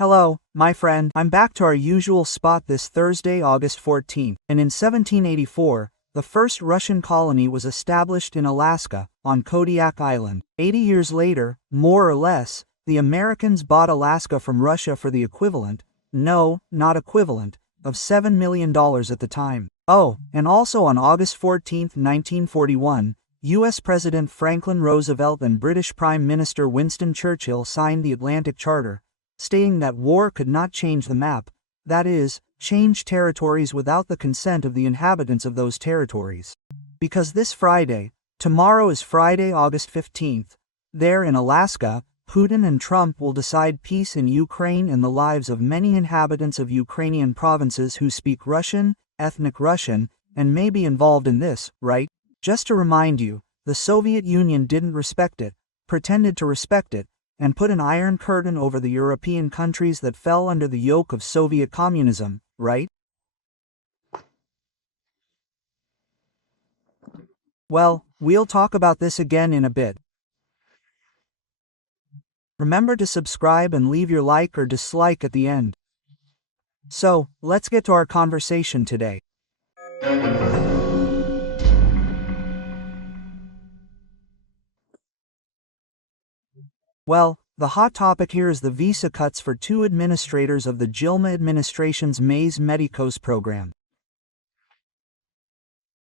Hello, my friend. I'm back to our usual spot this Thursday, August 14th, and in 1784, the first Russian colony was established in Alaska, on Kodiak Island. 80 years later, more or less, the Americans bought Alaska from Russia for the equivalent, no, not equivalent, of $7 million at the time. Oh, and also on August 14, 1941, U.S. President Franklin Roosevelt and British Prime Minister Winston Churchill signed the Atlantic Charter, stating that war could not change the map, that is, change territories without the consent of the inhabitants of those territories. Because this Friday, tomorrow is Friday, August 15th, there in Alaska, Putin and Trump will decide peace in Ukraine and the lives of many inhabitants of Ukrainian provinces who speak Russian, ethnic Russian, and may be involved in this, right? Just to remind you, the Soviet Union didn't respect it, pretended to respect it, and put an iron curtain over the European countries that fell under the yoke of Soviet communism, right? Well, we'll talk about this again in a bit. Remember to subscribe and leave your like or dislike at the end. So, let's get to our conversation today. Well, the hot topic here is the visa cuts for 2 administrators of the Gilma administration's Mais Medicos program.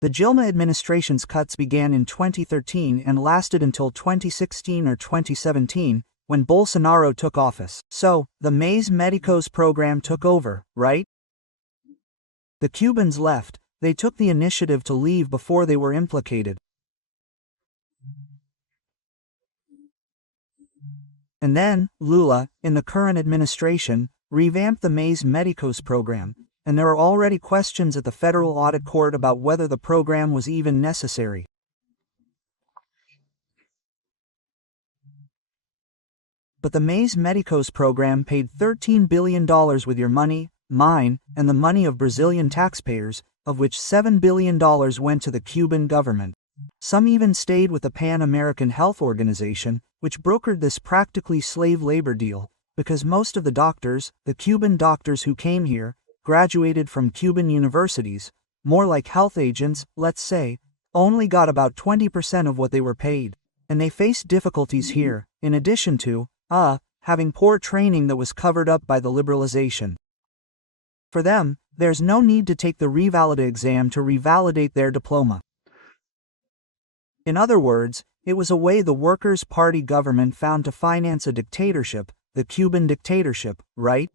The Gilma administration's cuts began in 2013 and lasted until 2016 or 2017, when Bolsonaro took office. So, the Mais Medicos program took over, right? The Cubans left. They took the initiative to leave before they were implicated. And then, Lula, in the current administration, revamped the Mais Medicos program, and there are already questions at the Federal Audit Court about whether the program was even necessary. But the Mais Medicos program paid $13 billion with your money, mine, and the money of Brazilian taxpayers, of which $7 billion went to the Cuban government. Some even stayed with the Pan American Health Organization, which brokered this practically slave labor deal, because most of the doctors, the Cuban doctors who came here, graduated from Cuban universities, more like health agents, let's say, only got about 20% of what they were paid. And they faced difficulties here, in addition to, having poor training that was covered up by the liberalization. For them, there's no need to take the revalida exam to revalidate their diploma. In other words, it was a way the Workers' Party government found to finance a dictatorship, the Cuban dictatorship, right?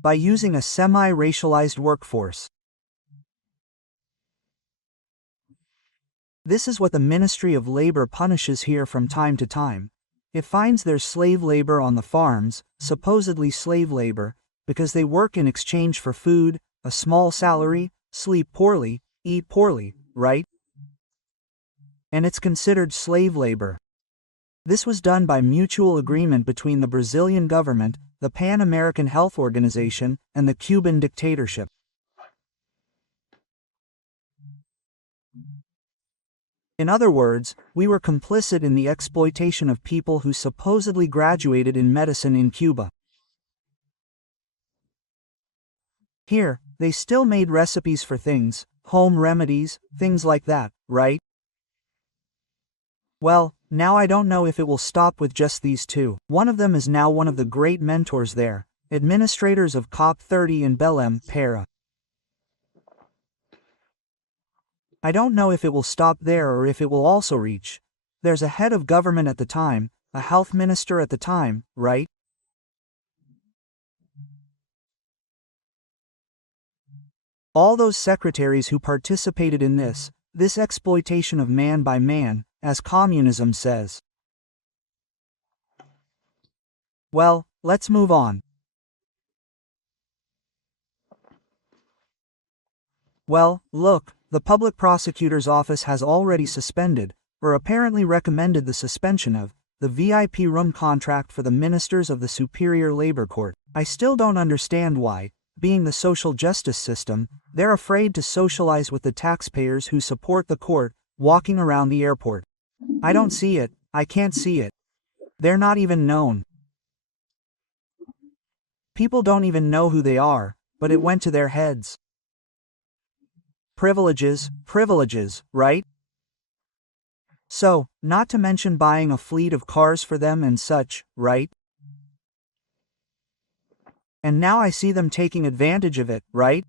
By using a semi-racialized workforce. This is what the Ministry of Labor punishes here from time to time. It finds there's slave labor on the farms, supposedly slave labor, because they work in exchange for food, a small salary, sleep poorly, eat poorly, right? And it's considered slave labor. This was done by mutual agreement between the Brazilian government, the Pan American Health Organization, and the Cuban dictatorship. In other words, we were complicit in the exploitation of people who supposedly graduated in medicine in Cuba. Here, they still made recipes for things, home remedies, things like that, right? Well, now I don't know if it will stop with just these 2. One of them is now one of the great mentors there, administrators of COP 30 in Belém, Pará. I don't know if it will stop there or if it will also reach. There's a head of government at the time, a health minister at the time, right? All those secretaries who participated in this exploitation of man by man, as communism says. Well, let's move on. Well, look, the public prosecutor's office has already suspended, or apparently recommended the suspension of, the VIP room contract for the ministers of the Superior Labor Court. I still don't understand why, being the social justice system, they're afraid to socialize with the taxpayers who support the court, walking around the airport. I don't see it, I can't see it. They're not even known. People don't even know who they are, but it went to their heads. Privileges, privileges, right? So, not to mention buying a fleet of cars for them and such, right? And now I see them taking advantage of it, right?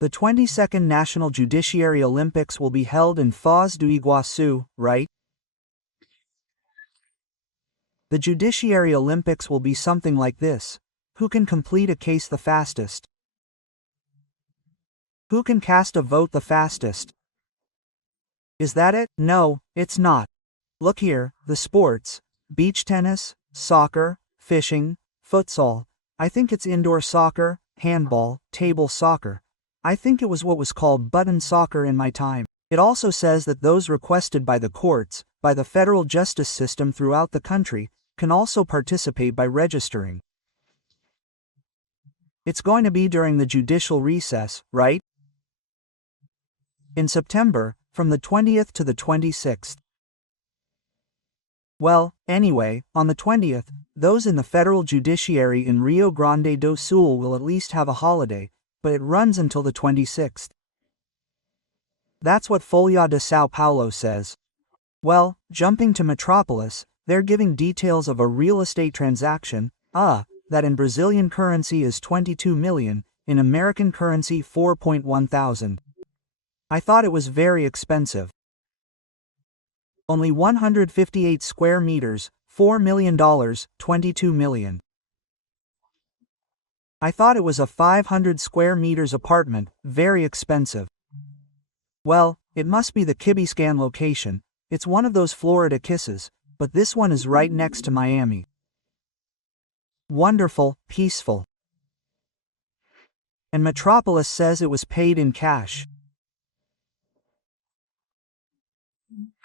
The 22nd National Judiciary Olympics will be held in Foz do Iguaçu, right? The Judiciary Olympics will be something like this. Who can complete a case the fastest? Who can cast a vote the fastest? Is that it? No, it's not. Look here, the sports: beach tennis, soccer, fishing, futsal. I think it's indoor soccer, handball, table soccer. I think it was what was called button soccer in my time. It also says that those requested by the courts, by the federal justice system throughout the country, can also participate by registering. It's going to be during the judicial recess, right? In September, from the 20th to the 26th. Well, anyway, on the 20th, those in the federal judiciary in Rio Grande do Sul will at least have a holiday, but it runs until the 26th. That's what Folha de São Paulo says. Well, jumping to Metropolis, they're giving details of a real estate transaction, that in Brazilian currency is 22 million, in American currency 4.1 thousand. I thought it was very expensive. Only 158 square meters, $4 million, 22 million. I thought it was a 500 square meters apartment, very expensive. Well, it must be the Kibiscan location. It's one of those Florida kisses, but this one is right next to Miami. Wonderful, peaceful. And Metropolis says it was paid in cash.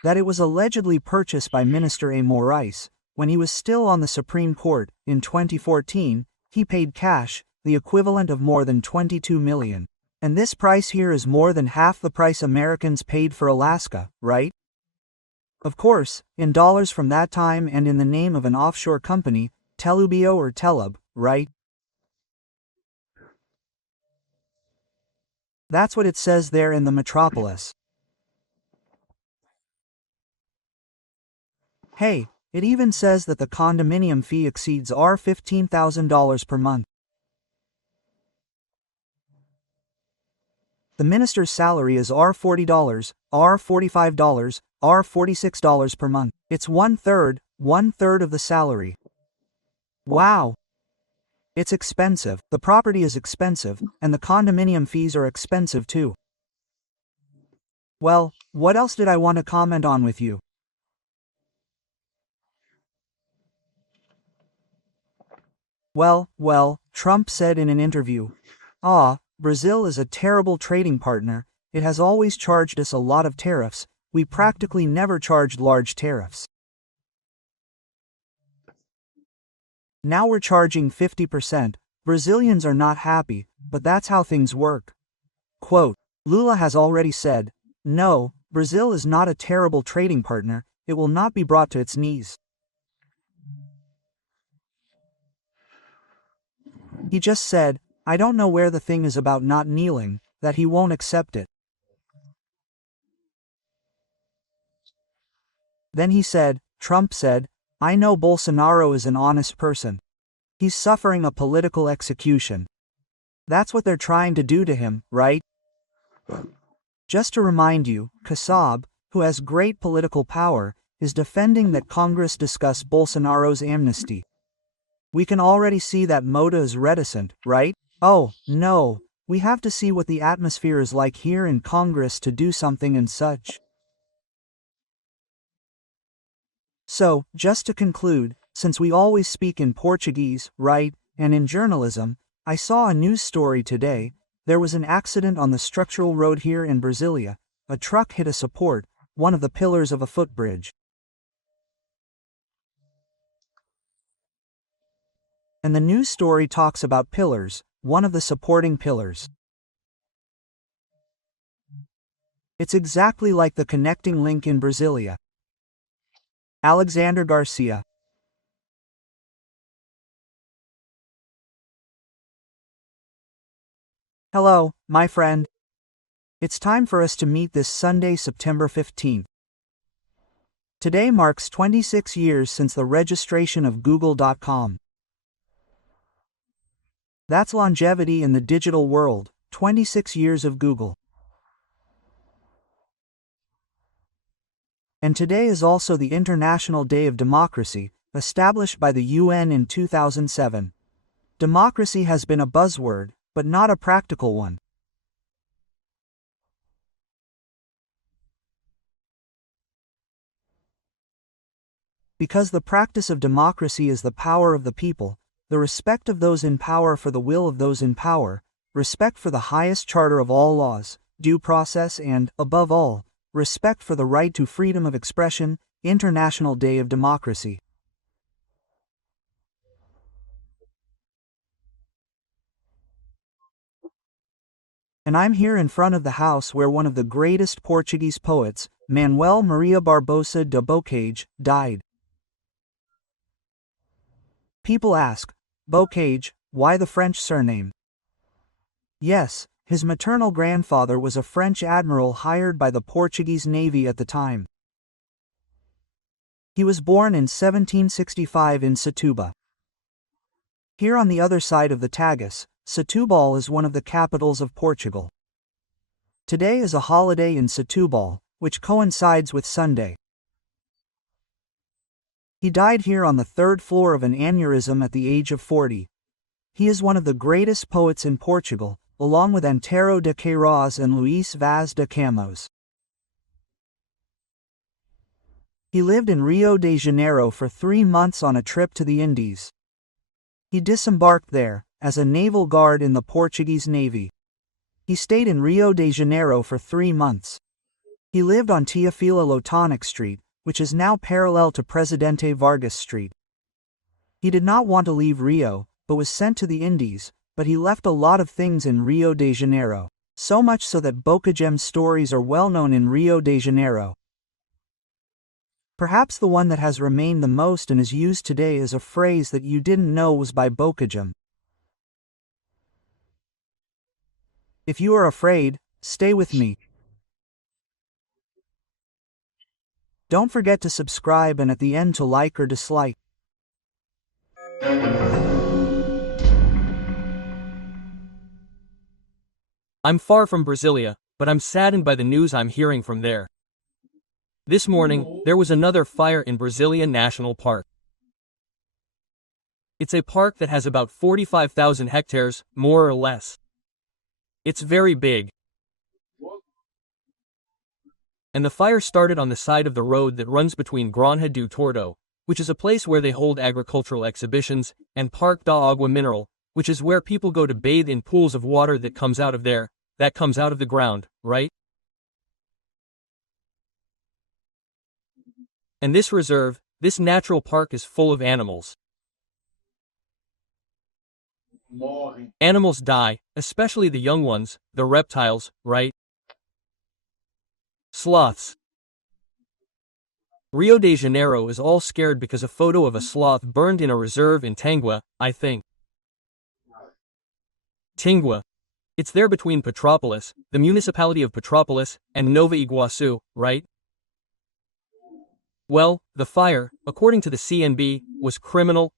That it was allegedly purchased by Minister A. Moraes, when he was still on the Supreme Court, in 2014, he paid cash, the equivalent of more than 22 million. And this price here is more than half the price Americans paid for Alaska, right? Of course, in dollars from that time and in the name of an offshore company, Telubio or Telub, right? That's what it says there in the Metropolis. Hey, it even says that the condominium fee exceeds $15,000 per month. The minister's salary is $40, $45, $46 per month. It's one third of the salary. Wow! It's expensive, the property is expensive, and the condominium fees are expensive too. Well, what else did I want to comment on with you? Well, Trump said in an interview, Brazil is a terrible trading partner, it has always charged us a lot of tariffs, we practically never charged large tariffs. Now we're charging 50%, Brazilians are not happy, but that's how things work. Quote, Lula has already said, no, Brazil is not a terrible trading partner, it will not be brought to its knees. He just said, I don't know where the thing is about not kneeling, that he won't accept it. Then he said, Trump said, I know Bolsonaro is an honest person. He's suffering a political execution. That's what they're trying to do to him, right? Just to remind you, Kassab, who has great political power, is defending that Congress discuss Bolsonaro's amnesty. We can already see that Mota is reticent, right? Oh, no, we have to see what the atmosphere is like here in Congress to do something and such. So, just to conclude, since we always speak in Portuguese, right, and in journalism, I saw a news story today. There was an accident on the structural road here in Brasilia. A truck hit a support, one of the pillars of a footbridge. And the news story talks about pillars, one of the supporting pillars. It's exactly like the connecting link in Brasilia. Alexander Garcia. Hello, my friend. It's time for us to meet this Sunday, September 15th. Today marks 26 years since the registration of Google.com. That's longevity in the digital world, 26 years of Google. And today is also the International Day of Democracy, established by the UN in 2007. Democracy has been a buzzword, but not a practical one. Because the practice of democracy is the power of the people, the respect of those in power for the will of those in power, respect for the highest charter of all laws, due process and, above all, respect for the right to freedom of expression, International Day of Democracy. And I'm here in front of the house where one of the greatest Portuguese poets, Manuel Maria Barbosa de Bocage, died. People ask, Bocage, why the French surname? Yes, his maternal grandfather was a French admiral hired by the Portuguese Navy at the time. He was born in 1765 in Setúbal. Here on the other side of the Tagus, Setúbal is one of the capitals of Portugal. Today is a holiday in Setúbal, which coincides with Sunday. He died here on the third floor of an aneurysm at the age of 40. He is one of the greatest poets in Portugal, along with Antero de Queiroz and Luís Vaz de Camões. He lived in Rio de Janeiro for 3 months on a trip to the Indies. He disembarked there, as a naval guard in the Portuguese Navy. He stayed in Rio de Janeiro for 3 months. He lived on Teofilo Otonic Street, which is now parallel to Presidente Vargas Street. He did not want to leave Rio, but was sent to the Indies, but he left a lot of things in Rio de Janeiro, so much so that Bocagem's stories are well known in Rio de Janeiro. Perhaps the one that has remained the most and is used today is a phrase that you didn't know was by Bocagem. If you are afraid, stay with me. Don't forget to subscribe and at the end to like or dislike. I'm far from Brasilia, but I'm saddened by the news I'm hearing from there. This morning, there was another fire in Brasilia National Park. It's a park that has about 45,000 hectares, more or less. It's very big. And the fire started on the side of the road that runs between Granja do Tordo, which is a place where they hold agricultural exhibitions, and Parque da Água Mineral, which is where people go to bathe in pools of water that comes out of the ground, right? And this reserve, this natural park is full of animals. Animals die, especially the young ones, the reptiles, right? Sloths. Rio de Janeiro is all scared because a photo of a sloth burned in a reserve in Tangua, I think. Tingua. It's there between Petrópolis, the municipality of Petrópolis, and Nova Iguaçu, right? Well, the fire, according to the CNB, was criminal.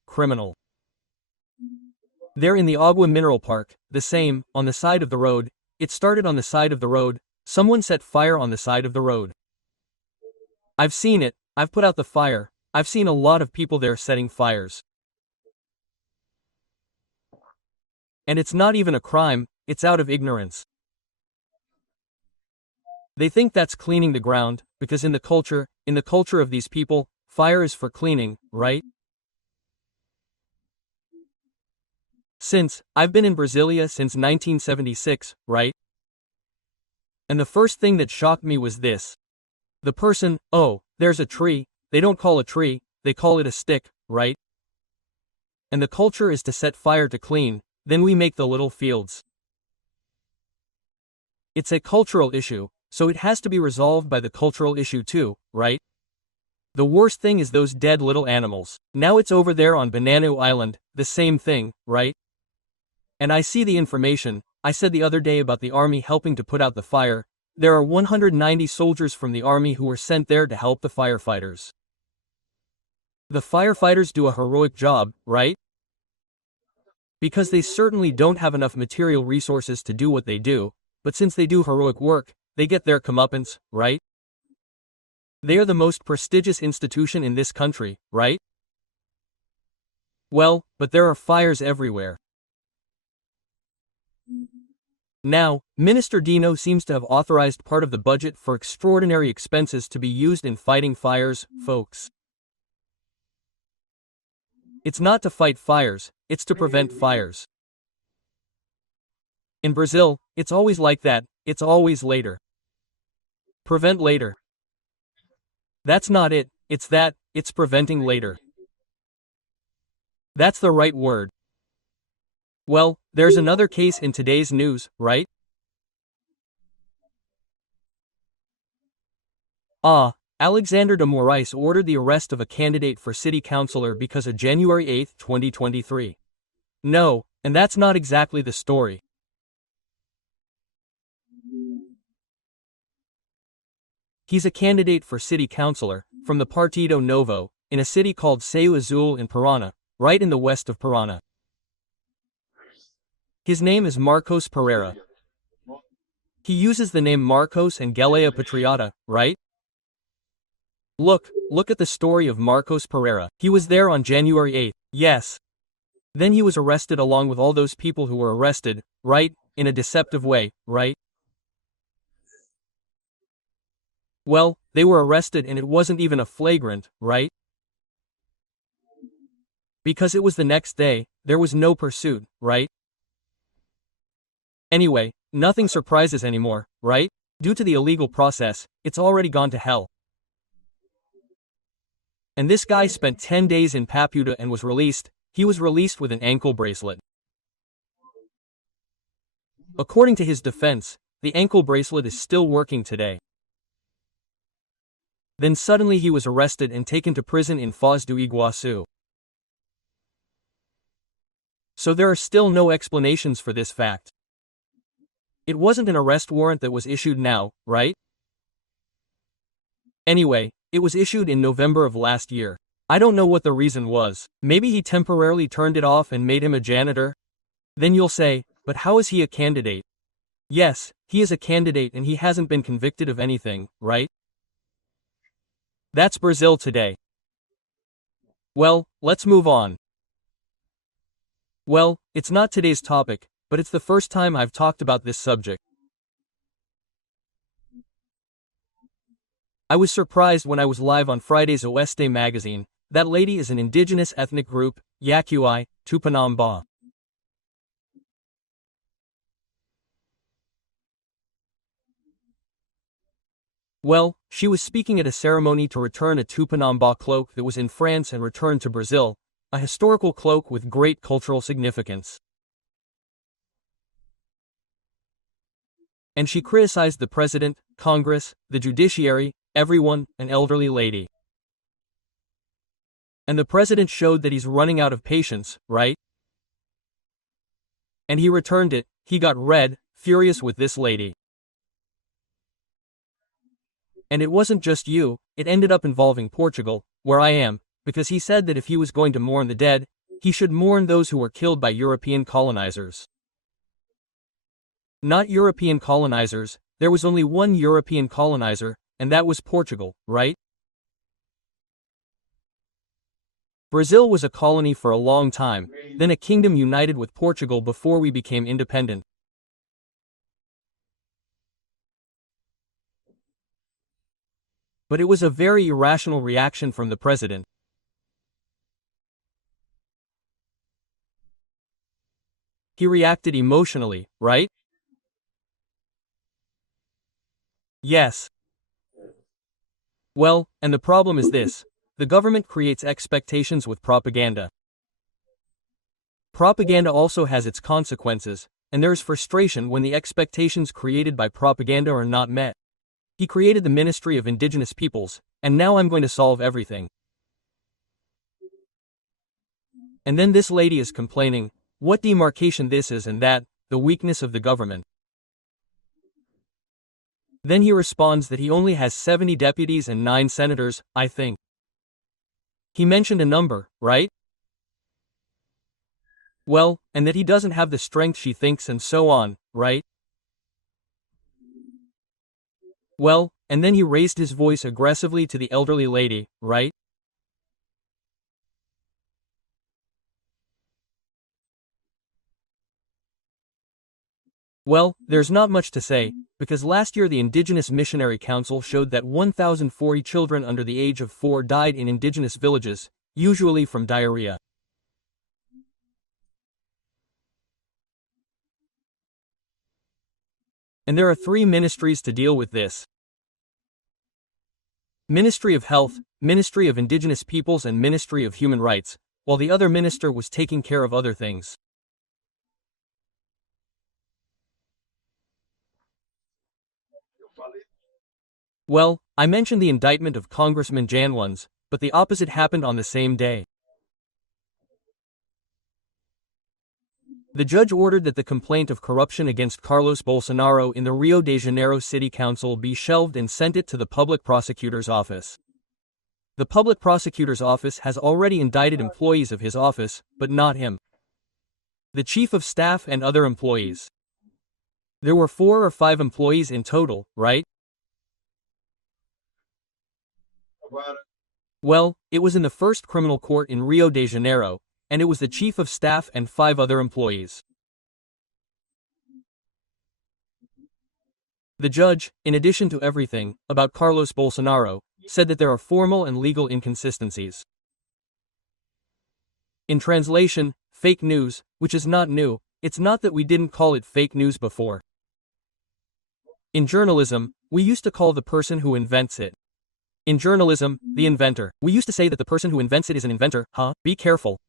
There in the Água Mineral Park, the same, on the side of the road, it started on the side of the road, someone set fire on the side of the road. I've seen it, I've put out the fire, I've seen a lot of people there setting fires. And it's not even a crime, it's out of ignorance. They think that's cleaning the ground, because in the culture of these people, fire is for cleaning, right? I've been in Brasilia since 1976, right? And the first thing that shocked me was this. The person, oh, there's a tree, they don't call a tree, they call it a stick, right? And the culture is to set fire to clean, then we make the little fields. It's a cultural issue, so it has to be resolved by the cultural issue too, right? The worst thing is those dead little animals. Now it's over there on Banana Island, the same thing, right? And I see the information, I said the other day about the army helping to put out the fire. There are 190 soldiers from the army who were sent there to help the firefighters. The firefighters do a heroic job, right? Because they certainly don't have enough material resources to do what they do, but since they do heroic work, they get their comeuppance, right? They are the most prestigious institution in this country, right? Well, but there are fires everywhere. Now, Minister Dino seems to have authorized part of the budget for extraordinary expenses to be used in fighting fires, folks. It's not to fight fires, it's to prevent fires. In Brazil, it's always like that, it's always later. Prevent later. That's not it, it's preventing later. That's the right word. Well, there's another case in today's news, right? Alexander de Moraes ordered the arrest of a candidate for city councilor because of January 8, 2023. No, and that's not exactly the story. He's a candidate for city councilor, from the Partido Novo, in a city called Sao Azul in Paraná, right in the west of Paraná. His name is Marcos Pereira. He uses the name Marcos and Geleia Patriota, right? Look at the story of Marcos Pereira. He was there on January 8, yes. Then he was arrested along with all those people who were arrested, right, in a deceptive way, right? Well, they were arrested and it wasn't even a flagrant, right? Because it was the next day, there was no pursuit, right? Anyway, nothing surprises anymore, right? Due to the illegal process, it's already gone to hell. And this guy spent 10 days in Papuda and was released. He was released with an ankle bracelet. According to his defense, the ankle bracelet is still working today. Then suddenly he was arrested and taken to prison in Foz do Iguaçu. So there are still no explanations for this fact. It wasn't an arrest warrant that was issued now, right? Anyway, it was issued in November of last year. I don't know what the reason was. Maybe he temporarily turned it off and made him a janitor? Then you'll say, but how is he a candidate? Yes, he is a candidate and he hasn't been convicted of anything, right? That's Brazil today. Well, let's move on. Well, it's not today's topic, but it's the first time I've talked about this subject. I was surprised when I was live on Friday's Oeste magazine. That lady is an indigenous ethnic group, Yacuai, Tupinambá. Well, she was speaking at a ceremony to return a Tupinambá cloak that was in France and returned to Brazil, a historical cloak with great cultural significance. And she criticized the president, Congress, the judiciary, everyone, an elderly lady. And the president showed that he's running out of patience, right? And he returned it. He got red, furious with this lady. And it wasn't just you, it ended up involving Portugal, where I am, because he said that if he was going to mourn the dead, he should mourn those who were killed by European colonizers. Not European colonizers, there was only one European colonizer, and that was Portugal, right? Brazil was a colony for a long time, then a kingdom united with Portugal before we became independent. But it was a very irrational reaction from the president. He reacted emotionally, right? Yes. Well, and the problem is this. The government creates expectations with propaganda. Propaganda also has its consequences, and there is frustration when the expectations created by propaganda are not met. He created the Ministry of Indigenous Peoples, and now I'm going to solve everything. And then this lady is complaining, what demarcation this is and that, the weakness of the government. Then he responds that he only has 70 deputies and 9 senators, I think. He mentioned a number, right? Well, and that he doesn't have the strength she thinks and so on, right? Well, and then he raised his voice aggressively to the elderly lady, right? Well, there's not much to say, because last year the Indigenous Missionary Council showed that 1,040 children under the age of 4 died in indigenous villages, usually from diarrhea. And there are 3 ministries to deal with this. Ministry of Health, Ministry of Indigenous Peoples and Ministry of Human Rights, while the other minister was taking care of other things. Well, I mentioned the indictment of Congressman Jan Luns, but the opposite happened on the same day. The judge ordered that the complaint of corruption against Carlos Bolsonaro in the Rio de Janeiro City Council be shelved and sent it to the public prosecutor's office. The public prosecutor's office has already indicted employees of his office, but not him. The chief of staff and other employees. There were 4 or 5 employees in total, right? Well, it was in the first criminal court in Rio de Janeiro, and it was the chief of staff and 5 other employees. The judge, in addition to everything about Carlos Bolsonaro, said that there are formal and legal inconsistencies. In translation, fake news, which is not new, it's not that we didn't call it fake news before. In journalism, we used to call the person who invents it. In journalism, the inventor. We used to say that the person who invents it is an inventor, huh? Be careful.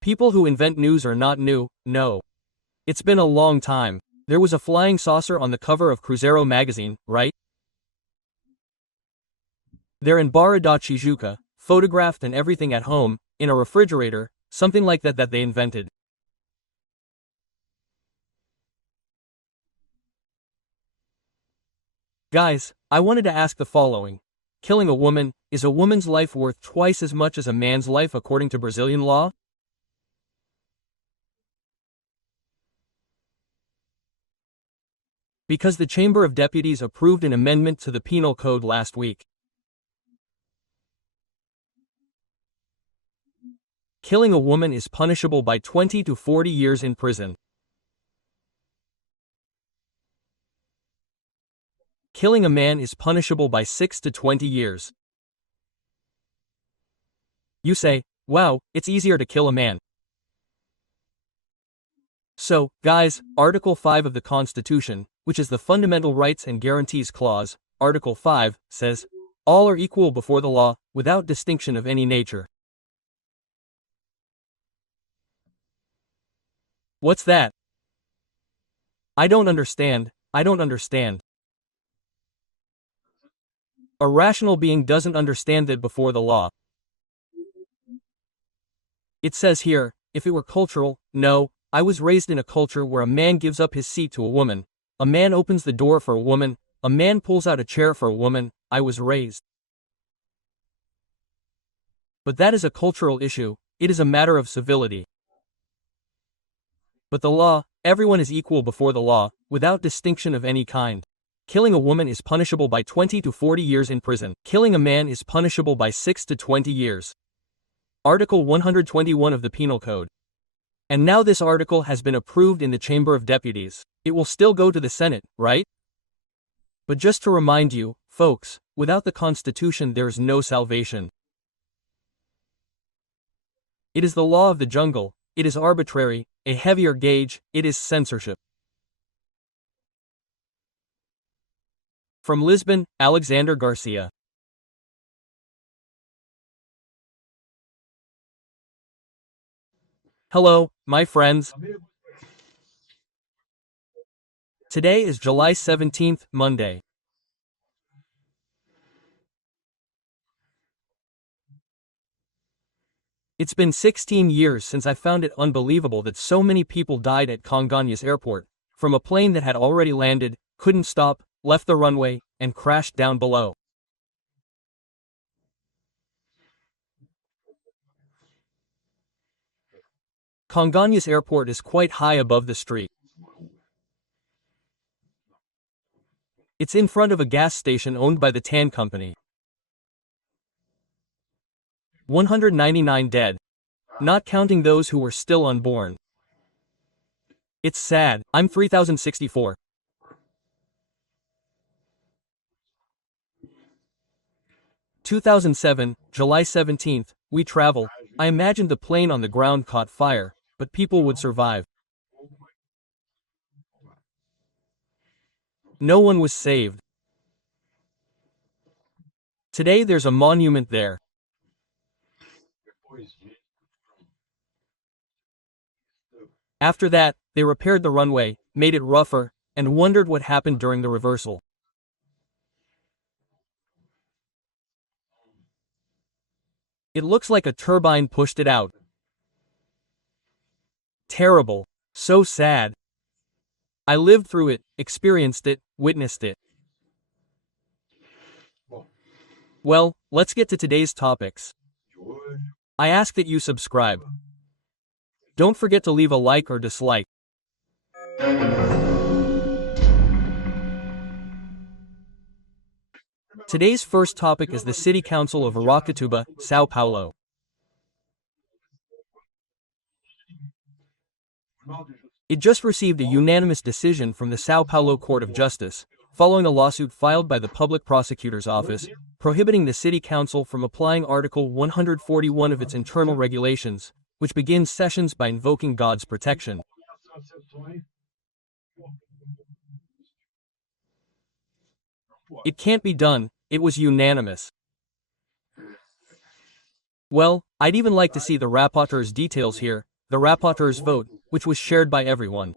People who invent news are not new, no. It's been a long time. There was a flying saucer on the cover of Cruzeiro magazine, right? They're in Barra da Tijuca, photographed and everything at home, in a refrigerator, something like that they invented. Guys, I wanted to ask the following. Killing a woman, is a woman's life worth twice as much as a man's life according to Brazilian law? Because the Chamber of Deputies approved an amendment to the Penal Code last week. Killing a woman is punishable by 20 to 40 years in prison. Killing a man is punishable by 6 to 20 years. You say, wow, it's easier to kill a man. So, guys, Article 5 of the Constitution, which is the Fundamental Rights and Guarantees Clause, Article 5, says, all are equal before the law, without distinction of any nature. What's that? I don't understand. A rational being doesn't understand that before the law. It says here, if it were cultural, no, I was raised in a culture where a man gives up his seat to a woman, a man opens the door for a woman, a man pulls out a chair for a woman, I was raised. But that is a cultural issue, it is a matter of civility. But the law, everyone is equal before the law, without distinction of any kind. Killing a woman is punishable by 20 to 40 years in prison. Killing a man is punishable by 6 to 20 years. Article 121 of the Penal Code. And now this article has been approved in the Chamber of Deputies. It will still go to the Senate, right? But just to remind you, folks, without the Constitution there is no salvation. It is the law of the jungle, it is arbitrary, a heavier gauge, it is censorship. From Lisbon, Alexander Garcia. Hello, my friends. Today is July 17th, Monday. It's been 16 years since I found it unbelievable that so many people died at Congonhas Airport, from a plane that had already landed, couldn't stop, left the runway, and crashed down below. Congonhas Airport is quite high above the street. It's in front of a gas station owned by the TAN company. 199 dead, not counting those who were still unborn. It's sad. I'm 3064. 2007, July 17th, we travel. I imagined the plane on the ground caught fire, but people would survive. No one was saved. Today there's a monument there. After that, they repaired the runway, made it rougher, and wondered what happened during the reversal. It looks like a turbine pushed it out. Terrible. So sad. I lived through it, experienced it, witnessed it. Well, let's get to today's topics. I ask that you subscribe. Don't forget to leave a like or dislike. Today's first topic is the City Council of Aracatuba, São Paulo. It just received a unanimous decision from the São Paulo Court of Justice, following a lawsuit filed by the Public Prosecutor's Office, prohibiting the City Council from applying Article 141 of its internal regulations, which begins sessions by invoking God's protection. It can't be done. It was unanimous. Well, I'd even like to see the rapporteur's details here, the rapporteur's vote, which was shared by everyone.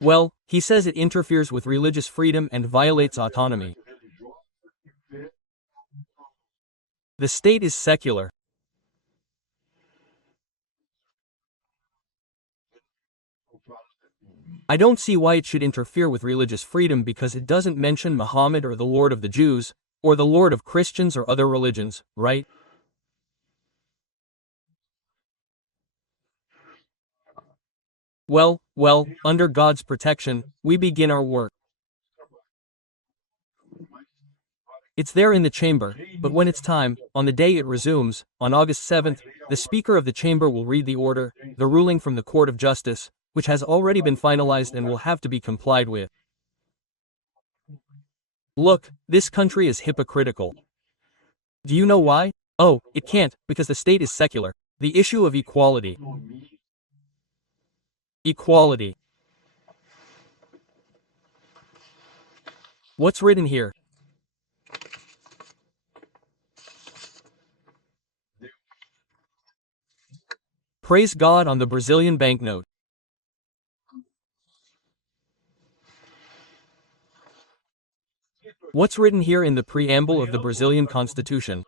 Well, he says it interferes with religious freedom and violates autonomy. The state is secular. I don't see why it should interfere with religious freedom because it doesn't mention Muhammad or the Lord of the Jews, or the Lord of Christians or other religions, right? Well, under God's protection, we begin our work. It's there in the chamber, but when it's time, on the day it resumes, on August 7th, the Speaker of the Chamber will read the order, the ruling from the Court of Justice, which has already been finalized and will have to be complied with. Look, this country is hypocritical. Do you know why? Oh, it can't, because the state is secular. The issue of equality. Equality. What's written here? Praise God on the Brazilian banknote. What's written here in the preamble of the Brazilian Constitution?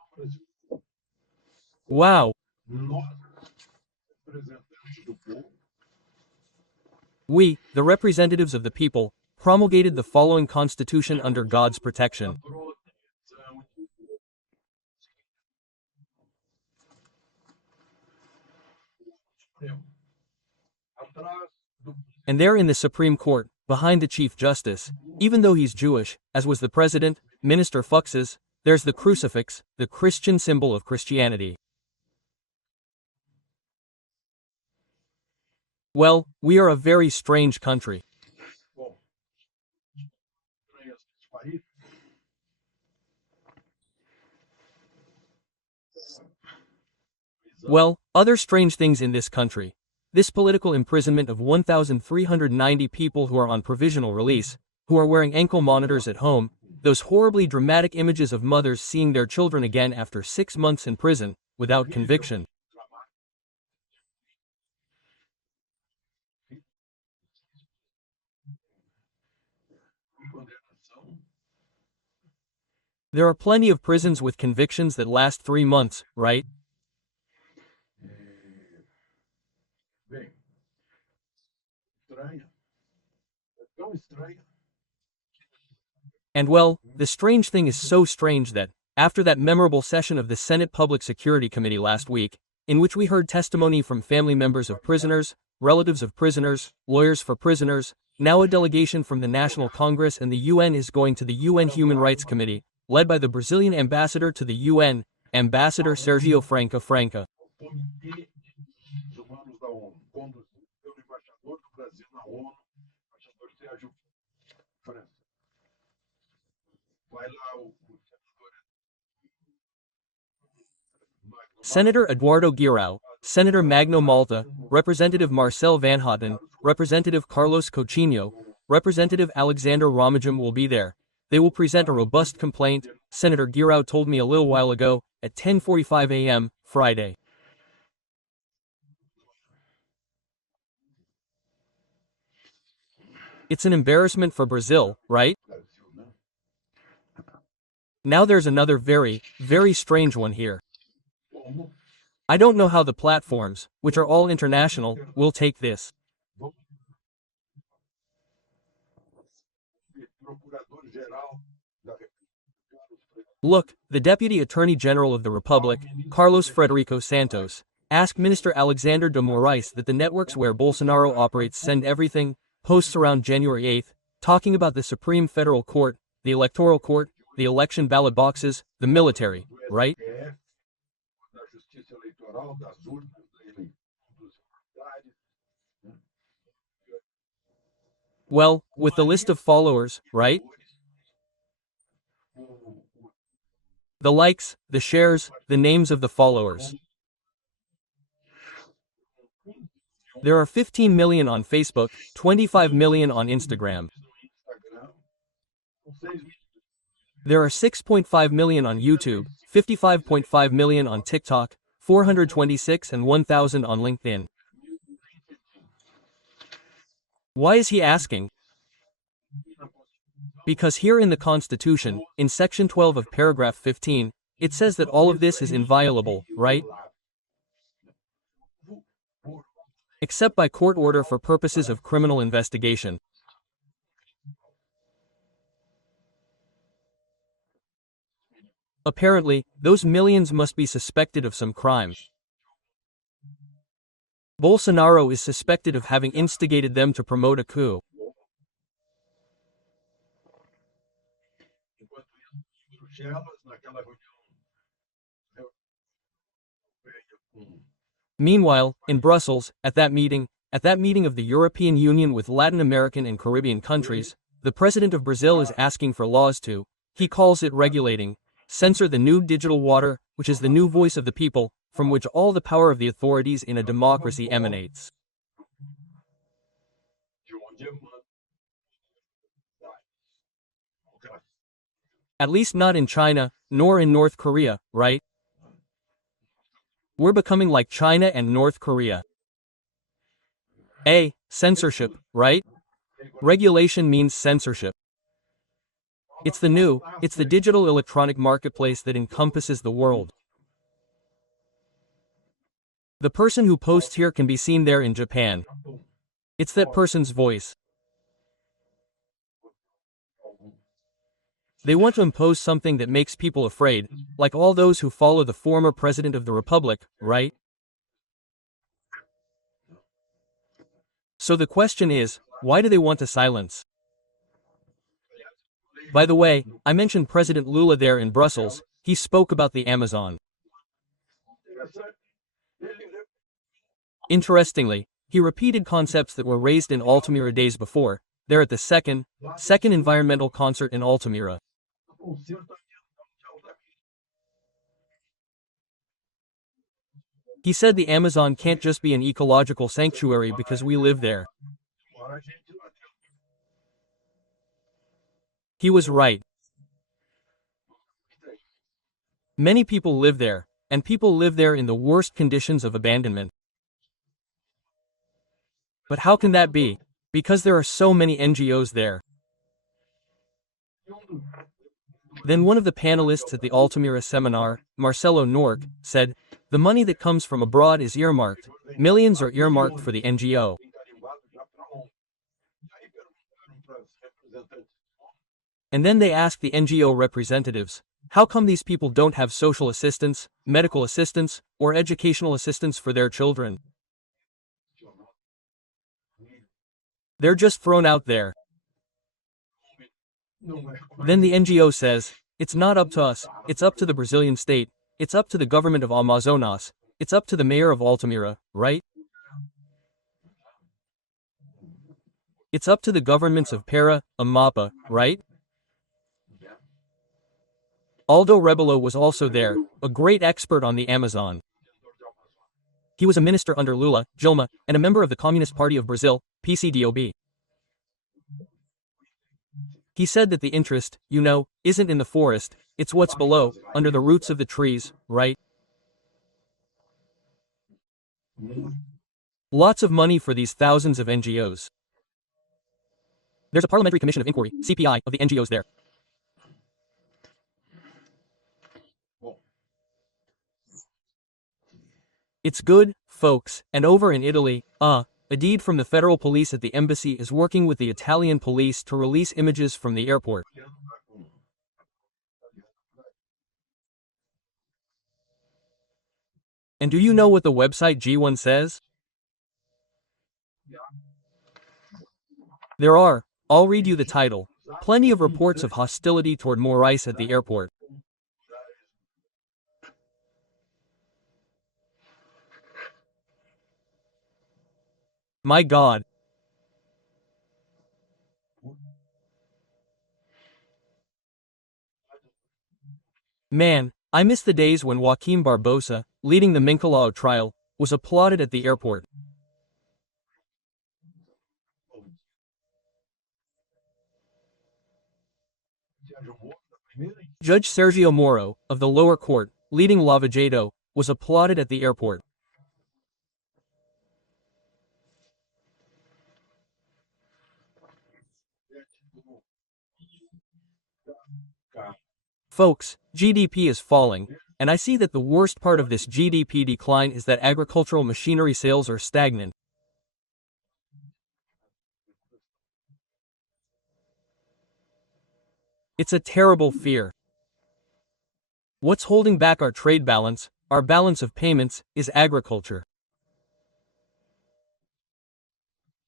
Wow. We, the representatives of the people, promulgated the following constitution under God's protection. And there in the Supreme Court, behind the Chief Justice, even though he's Jewish, as was the President, Minister Fuchs's, there's the crucifix, the Christian symbol of Christianity. Well, we are a very strange country. Well, other strange things in this country. This political imprisonment of 1,390 people who are on provisional release, who are wearing ankle monitors at home, those horribly dramatic images of mothers seeing their children again after 6 months in prison, without conviction. There are plenty of prisons with convictions that last 3 months, right? Bem, estranha. É tão estranha. And well, the strange thing is so strange that, after that memorable session of the Senate Public Security Committee last week, in which we heard testimony from family members of prisoners, relatives of prisoners, lawyers for prisoners, now a delegation from the National Congress and the UN is going to the UN Human Rights Committee, led by the Brazilian ambassador to the UN, Ambassador Sergio Franca. O Comitê dos Humanos da ONU, conduzido pelo embaixador do Brasil na ONU, embaixador Sérgio França. Vai lá o Senator Eduardo Guirao, Senator Magno Malta, Representative Marcel Van Houten, Representative Carlos Coutinho, Representative Alexander Ramajam will be there. They will present a robust complaint, Senator Guirao told me a little while ago, at 10:45 a.m., Friday. It's an embarrassment for Brazil, right? Brasil, né? Now there's another very, very strange one here. Como I don't know how the platforms, which are all international, will take this. o Procurador-Geral da República, Carlos Frederico, Look, the Deputy Attorney General of the Republic, Carlos Frederico Santos, asked Minister Alexander de Moraes that the networks where Bolsonaro operates send everything, posts around January 8th, talking about the Supreme Federal Court, the Electoral Court, the election ballot boxes, the military, right? STF, da Justiça Eleitoral, das urnas, da eleição dos parlamentares, né? Well, with the list of followers, right? O- The likes, the shares, the names of the followers. There are 15 million on Facebook, 25 million on Instagram. no Instagram, com 6 milhões. There are 6.5 million on YouTube, 55.5 million on TikTok, 426 and 1,000 on LinkedIn. Why is he asking? Because here in the Constitution, in Section 12 of Paragraph 15, it says that all of this is inviolable, right? Except by court order for purposes of criminal investigation. Apparently, those millions must be suspected of some crime. Bolsonaro is suspected of having instigated them to promote a coup. Enquanto isso, em Bruxelas, naquela reunião europeia com Meanwhile, in Brussels, at that meeting of the European Union with Latin American and Caribbean countries, the president of Brazil is asking for laws to, he calls it regulating, censor the new digital water, which is the new voice of the people, from which all the power of the authorities in a democracy emanates. de onde emana democracia. At least not in China, nor in North Korea, right? We're becoming like China and North Korea. Censorship, right? Regulation means censorship. It's the digital electronic marketplace that encompasses the world. The person who posts here can be seen there in Japan. It's that person's voice. They want to impose something that makes people afraid, like all those who follow the former president of the republic, right? So the question is, why do they want to silence? By the way, I mentioned President Lula there in Brussels. He spoke about the Amazon. Interessante. Ele Interestingly, he repeated concepts that were raised in Altamira days before, there at the second environmental concert in Altamira. conserta ambiental de alta He said the Amazon can't just be an ecological sanctuary because we live there. mora gente lá dentro. He was right. Many people live there, and people live there in the worst conditions of abandonment. But how can that be? Because there are so many NGOs there. Then one of the panelists at the Altamira seminar, Marcelo Nork, said, "The money that comes from abroad is earmarked. Millions are earmarked for the NGO." Tem carimbado já para onde? E aí perguntaram para os representantes. And then they asked the NGO representatives, how come these people don't have social assistance, medical assistance, or educational assistance for their children? They're just thrown out there. Then the NGO says, it's not up to us, it's up to the Brazilian state, it's up to the government of Amazonas, it's up to the mayor of Altamira, right? It's up to the governments of Para, Amapa, right? Aldo Rebelo was also there, a great expert on the Amazon. He was a minister under Lula, Dilma, and a member of the Communist Party of Brazil, PCDOB. He said that the interest, isn't in the forest, it's what's below, under the roots of the trees, right? Lots of money for these thousands of NGOs. There's a Parliamentary Commission of Inquiry, CPI, of the NGOs there. It's good, folks, and over in Italy, a deed from the federal police at the embassy is working with the Italian police to release images from the airport. And do you know what the website G1 says? There are, I'll read you the title, plenty of reports of hostility toward Moraes at the airport. My God. Man, I miss the days when Joaquim Barbosa, leading the Minkalao trial, was applauded at the airport. Judge Sergio Moro, of the lower court, leading Lava Jato, was applauded at the airport. Folks, GDP is falling, and I see that the worst part of this GDP decline is that agricultural machinery sales are stagnant. It's a terrible fear. What's holding back our trade balance, our balance of payments, is agriculture.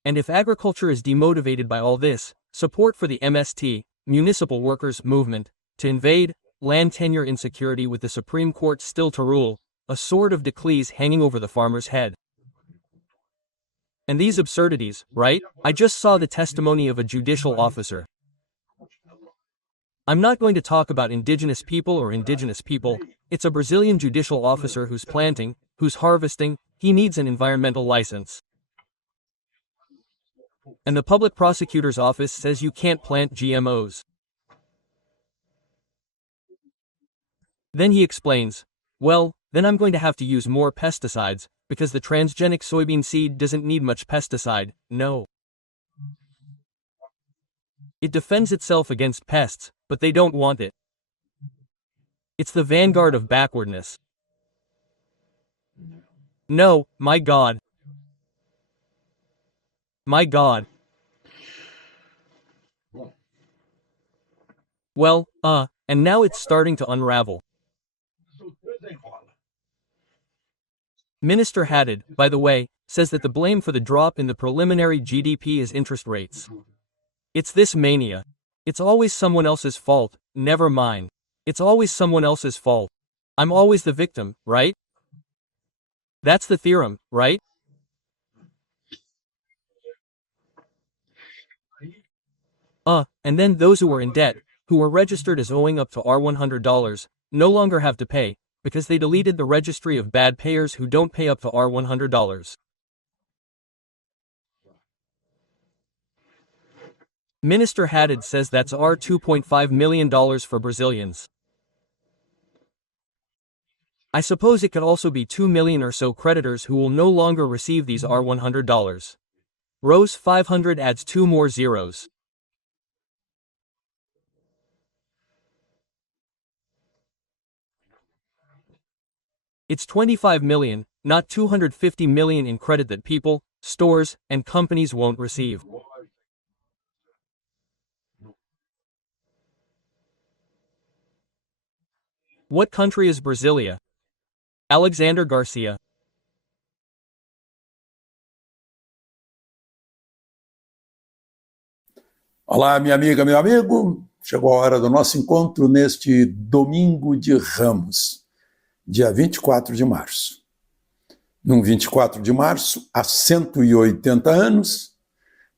And if agriculture is demotivated by all this, support for the MST, Municipal Workers Movement, to invade, land tenure insecurity with the Supreme Court still to rule, a sword of Damocles hanging over the farmer's head. And these absurdities, right? I just saw the testimony of a judicial officer. I'm not going to talk about indigenous people, it's a Brazilian judicial officer who's planting, who's harvesting, he needs an environmental license. And the public prosecutor's office says you can't plant GMOs. Then he explains, well, then I'm going to have to use more pesticides, because the transgenic soybean seed doesn't need much pesticide, no. It defends itself against pests, but they don't want it. It's the vanguard of backwardness. No, my God. My God. Well, and now it's starting to unravel. Minister Haddad, by the way, says that the blame for the drop in the preliminary GDP is interest rates. It's this mania. It's always someone else's fault, never mine. It's always someone else's fault. I'm always the victim, right? That's the theorem, right? And then those who were in debt, who were registered as owing up to $100, no longer have to pay, because they deleted the registry of bad payers who don't pay up to $100. Minister Haddad says that's $2.5 million for Brazilians. I suppose it could also be 2 million or so creditors who will no longer receive these $100. Rows 500 adds 2 more zeros. It's 25 million, not 250 million in credit that people, stores, and companies won't receive. What country is Brasilia? Alexander Garcia. Olá, minha amiga, meu amigo. Chegou a hora do nosso encontro neste domingo de Ramos, dia 24 de março. No 24 de março, há 180 anos,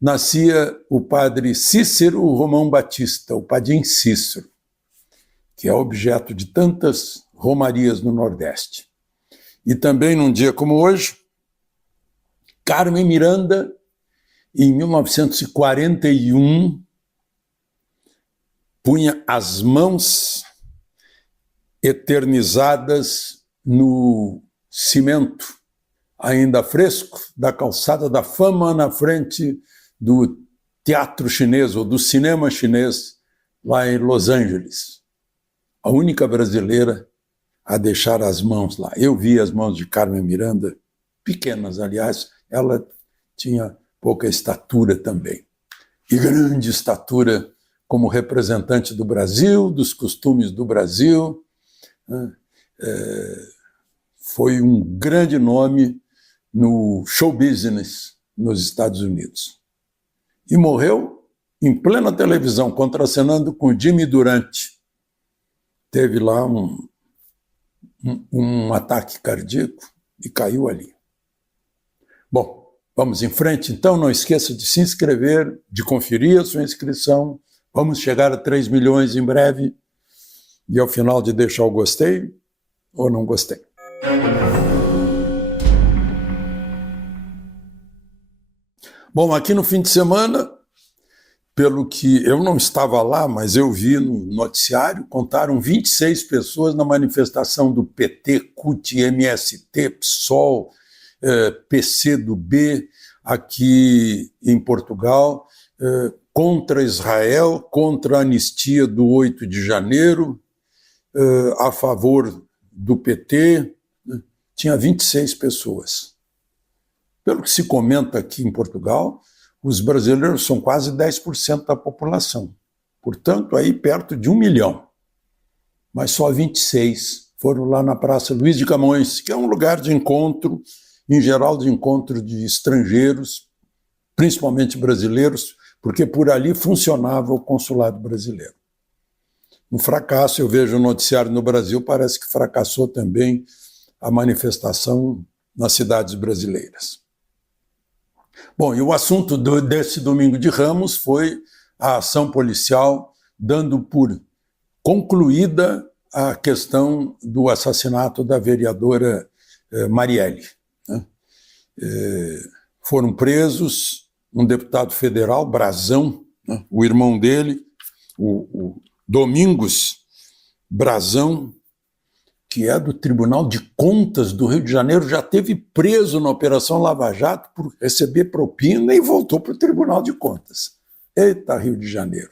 nascia o padre Cícero Romão Batista, o Padim Cícero, que é objeto de tantas romarias no Nordeste. E também, num dia como hoje, Carmen Miranda, em 1941, punha as mãos eternizadas no cimento, ainda fresco, da Calçada da Fama, na frente do teatro chinês, ou do cinema chinês, lá em Los Angeles. A única brasileira a deixar as mãos lá. Eu vi as mãos de Carmen Miranda, pequenas, aliás, ela tinha pouca estatura também. E grande estatura como representante do Brasil, dos costumes do Brasil. Foi um grande nome no show business nos Estados Unidos. E morreu em plena televisão, contracenando com Jimmy Durante. Teve lá um ataque cardíaco e caiu ali. Bom, vamos em frente, então. Não esqueça de se inscrever, de conferir a sua inscrição. Vamos chegar a 3 milhões em breve. E ao final de deixar o gostei ou não gostei. Bom, aqui no fim de semana, pelo que eu não estava lá, mas eu vi no noticiário, contaram 26 pessoas na manifestação do PT, CUT, MST, PSOL, PCdoB, aqui em Portugal, contra Israel, contra a anistia do 8 de janeiro, a favor do PT, tinha 26 pessoas. Pelo que se comenta aqui em Portugal, os brasileiros são quase 10% da população. Portanto, aí perto de 1 milhão. Mas só 26 foram lá na Praça Luís de Camões, que é um lugar de encontro, em geral de encontro de estrangeiros, principalmente brasileiros, porque por ali funcionava o consulado brasileiro. Um fracasso, eu vejo o noticiário no Brasil, parece que fracassou também a manifestação nas cidades brasileiras. Bom, e o assunto desse domingo de Ramos foi a ação policial dando por concluída a questão do assassinato da vereadora Marielle. Foram presos um deputado federal, Brazão, o irmão dele, o Domingos Brazão, que é do Tribunal de Contas do Rio de Janeiro, já esteve preso na Operação Lava Jato por receber propina e voltou para o Tribunal de Contas. Eita, Rio de Janeiro.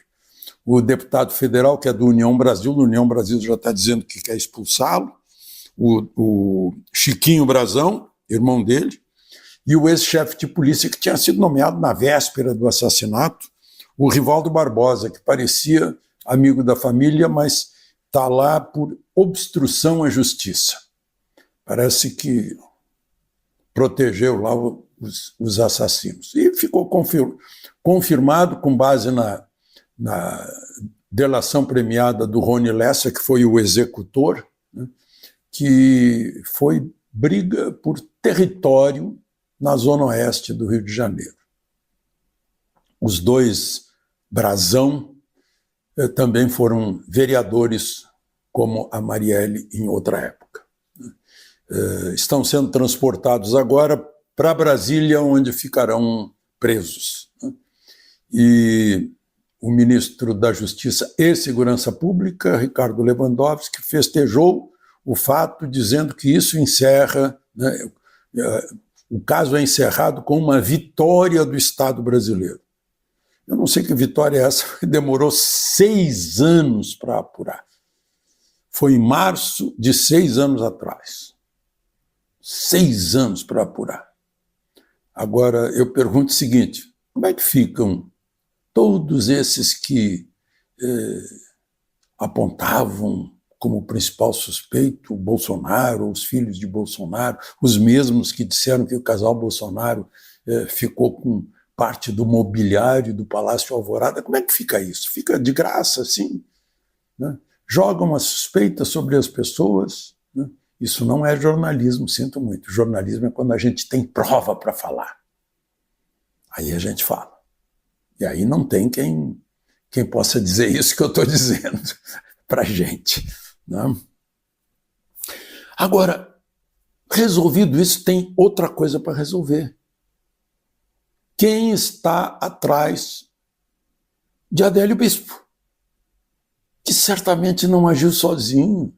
O deputado federal, que é do União Brasil, do União Brasil já está dizendo que quer expulsá-lo, o Chiquinho Brazão, irmão dele, e o ex-chefe de polícia que tinha sido nomeado na véspera do assassinato, o Rivaldo Barbosa, que parecia amigo da família, mas está lá por obstrução à justiça. Parece que protegeu lá os assassinos. E ficou confirmado, com base na delação premiada do Rony Lessa, que foi o executor, que foi briga por território na zona oeste do Rio de Janeiro. Os dois Brazão também foram vereadores como a Marielle em outra época. Estão sendo transportados agora para Brasília, onde ficarão presos. E o ministro da Justiça e Segurança Pública, Ricardo Lewandowski, festejou o fato, dizendo que isso encerra, o caso é encerrado com uma vitória do Estado brasileiro. Eu não sei que vitória é essa, demorou 6 anos para apurar. Foi em março de 6 anos atrás. 6 anos para apurar. Agora, eu pergunto o seguinte, como é que ficam todos esses que apontavam como principal suspeito o Bolsonaro, os filhos de Bolsonaro, os mesmos que disseram que o casal Bolsonaro ficou com parte do mobiliário do Palácio Alvorada? Como é que fica isso? Fica de graça, assim? Né? Jogam uma suspeita sobre as pessoas, né? Isso não é jornalismo, sinto muito. Jornalismo é quando a gente tem prova para falar. Aí a gente fala. E aí não tem quem possa dizer isso que eu estou dizendo para a gente. Né? Agora, resolvido isso, tem outra coisa para resolver. Quem está atrás de Adélio Bispo? Que certamente não agiu sozinho.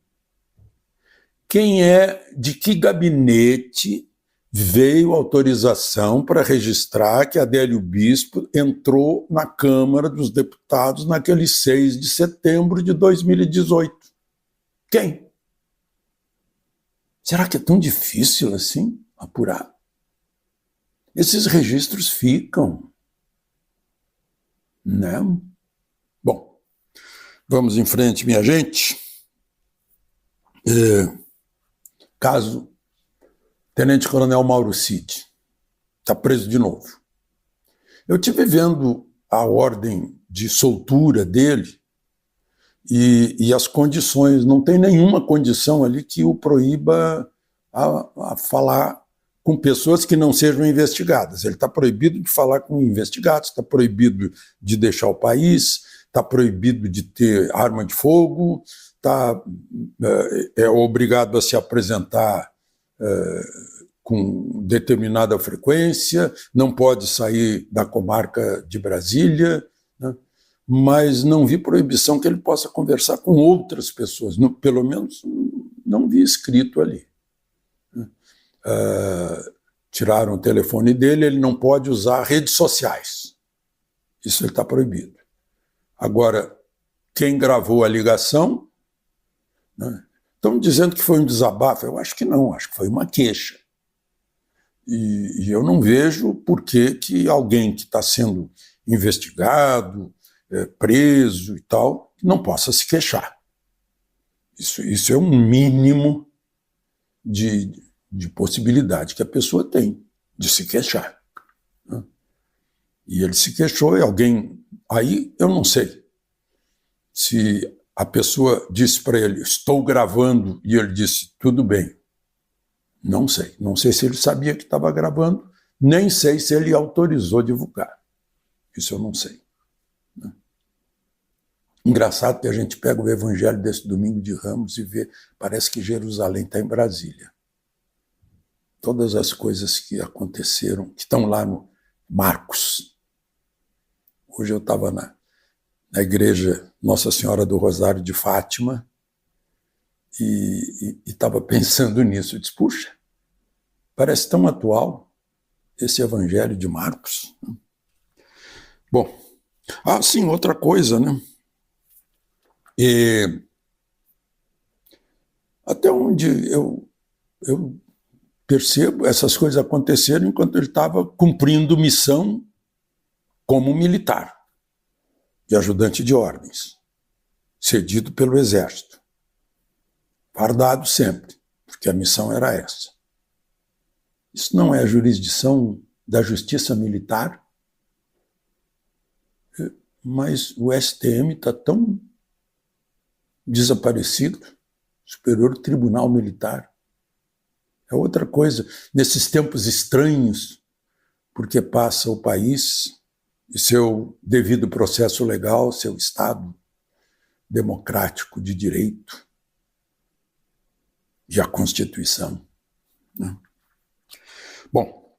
Quem é, de que gabinete veio autorização para registrar que Adélio Bispo entrou na Câmara dos Deputados naquele 6 de setembro de 2018? Quem? Será que é tão difícil assim apurar? Esses registros ficam, né? Bom, vamos em frente, minha gente. Caso Tenente Coronel Mauro Cid está preso de novo. Eu estive vendo a ordem de soltura dele e as condições, não tem nenhuma condição ali que o proíba a falar com pessoas que não sejam investigadas. Ele está proibido de falar com investigados, está proibido de deixar o país, está proibido de ter arma de fogo, é obrigado a se apresentar com determinada frequência, não pode sair da comarca de Brasília, né? Mas não vi proibição que ele possa conversar com outras pessoas, pelo menos não vi escrito ali. Tiraram o telefone dele, ele não pode usar redes sociais. Isso ele está proibido. Agora, quem gravou a ligação, né? Estão dizendo que foi um desabafo. Eu acho que não, acho que foi uma queixa. E eu não vejo por que alguém que está sendo investigado, preso e tal, não possa se queixar. Isso é um mínimo de possibilidade que a pessoa tem de se queixar. Né? E ele se queixou e alguém... Aí eu não sei se a pessoa disse para ele, estou gravando, e ele disse, tudo bem. Não sei. Não sei se ele sabia que estava gravando, nem sei se ele autorizou divulgar. Isso eu não sei. Né? Engraçado que a gente pega o evangelho desse domingo de Ramos e vê, parece que Jerusalém está em Brasília. Todas as coisas que aconteceram, que estão lá no Marcos. Hoje eu estava na igreja Nossa Senhora do Rosário de Fátima e estava pensando nisso. Eu disse, puxa, parece tão atual esse evangelho de Marcos. Bom, sim, outra coisa, né? Até onde eu percebo, essas coisas aconteceram enquanto ele estava cumprindo missão como militar e ajudante de ordens, cedido pelo Exército, fardado sempre, porque a missão era essa. Isso não é a jurisdição da Justiça Militar, mas o STM está tão desaparecido, Superior Tribunal Militar. É outra coisa, nesses tempos estranhos, porque passa o país e seu devido processo legal, seu Estado democrático de direito e a Constituição. Né? Bom,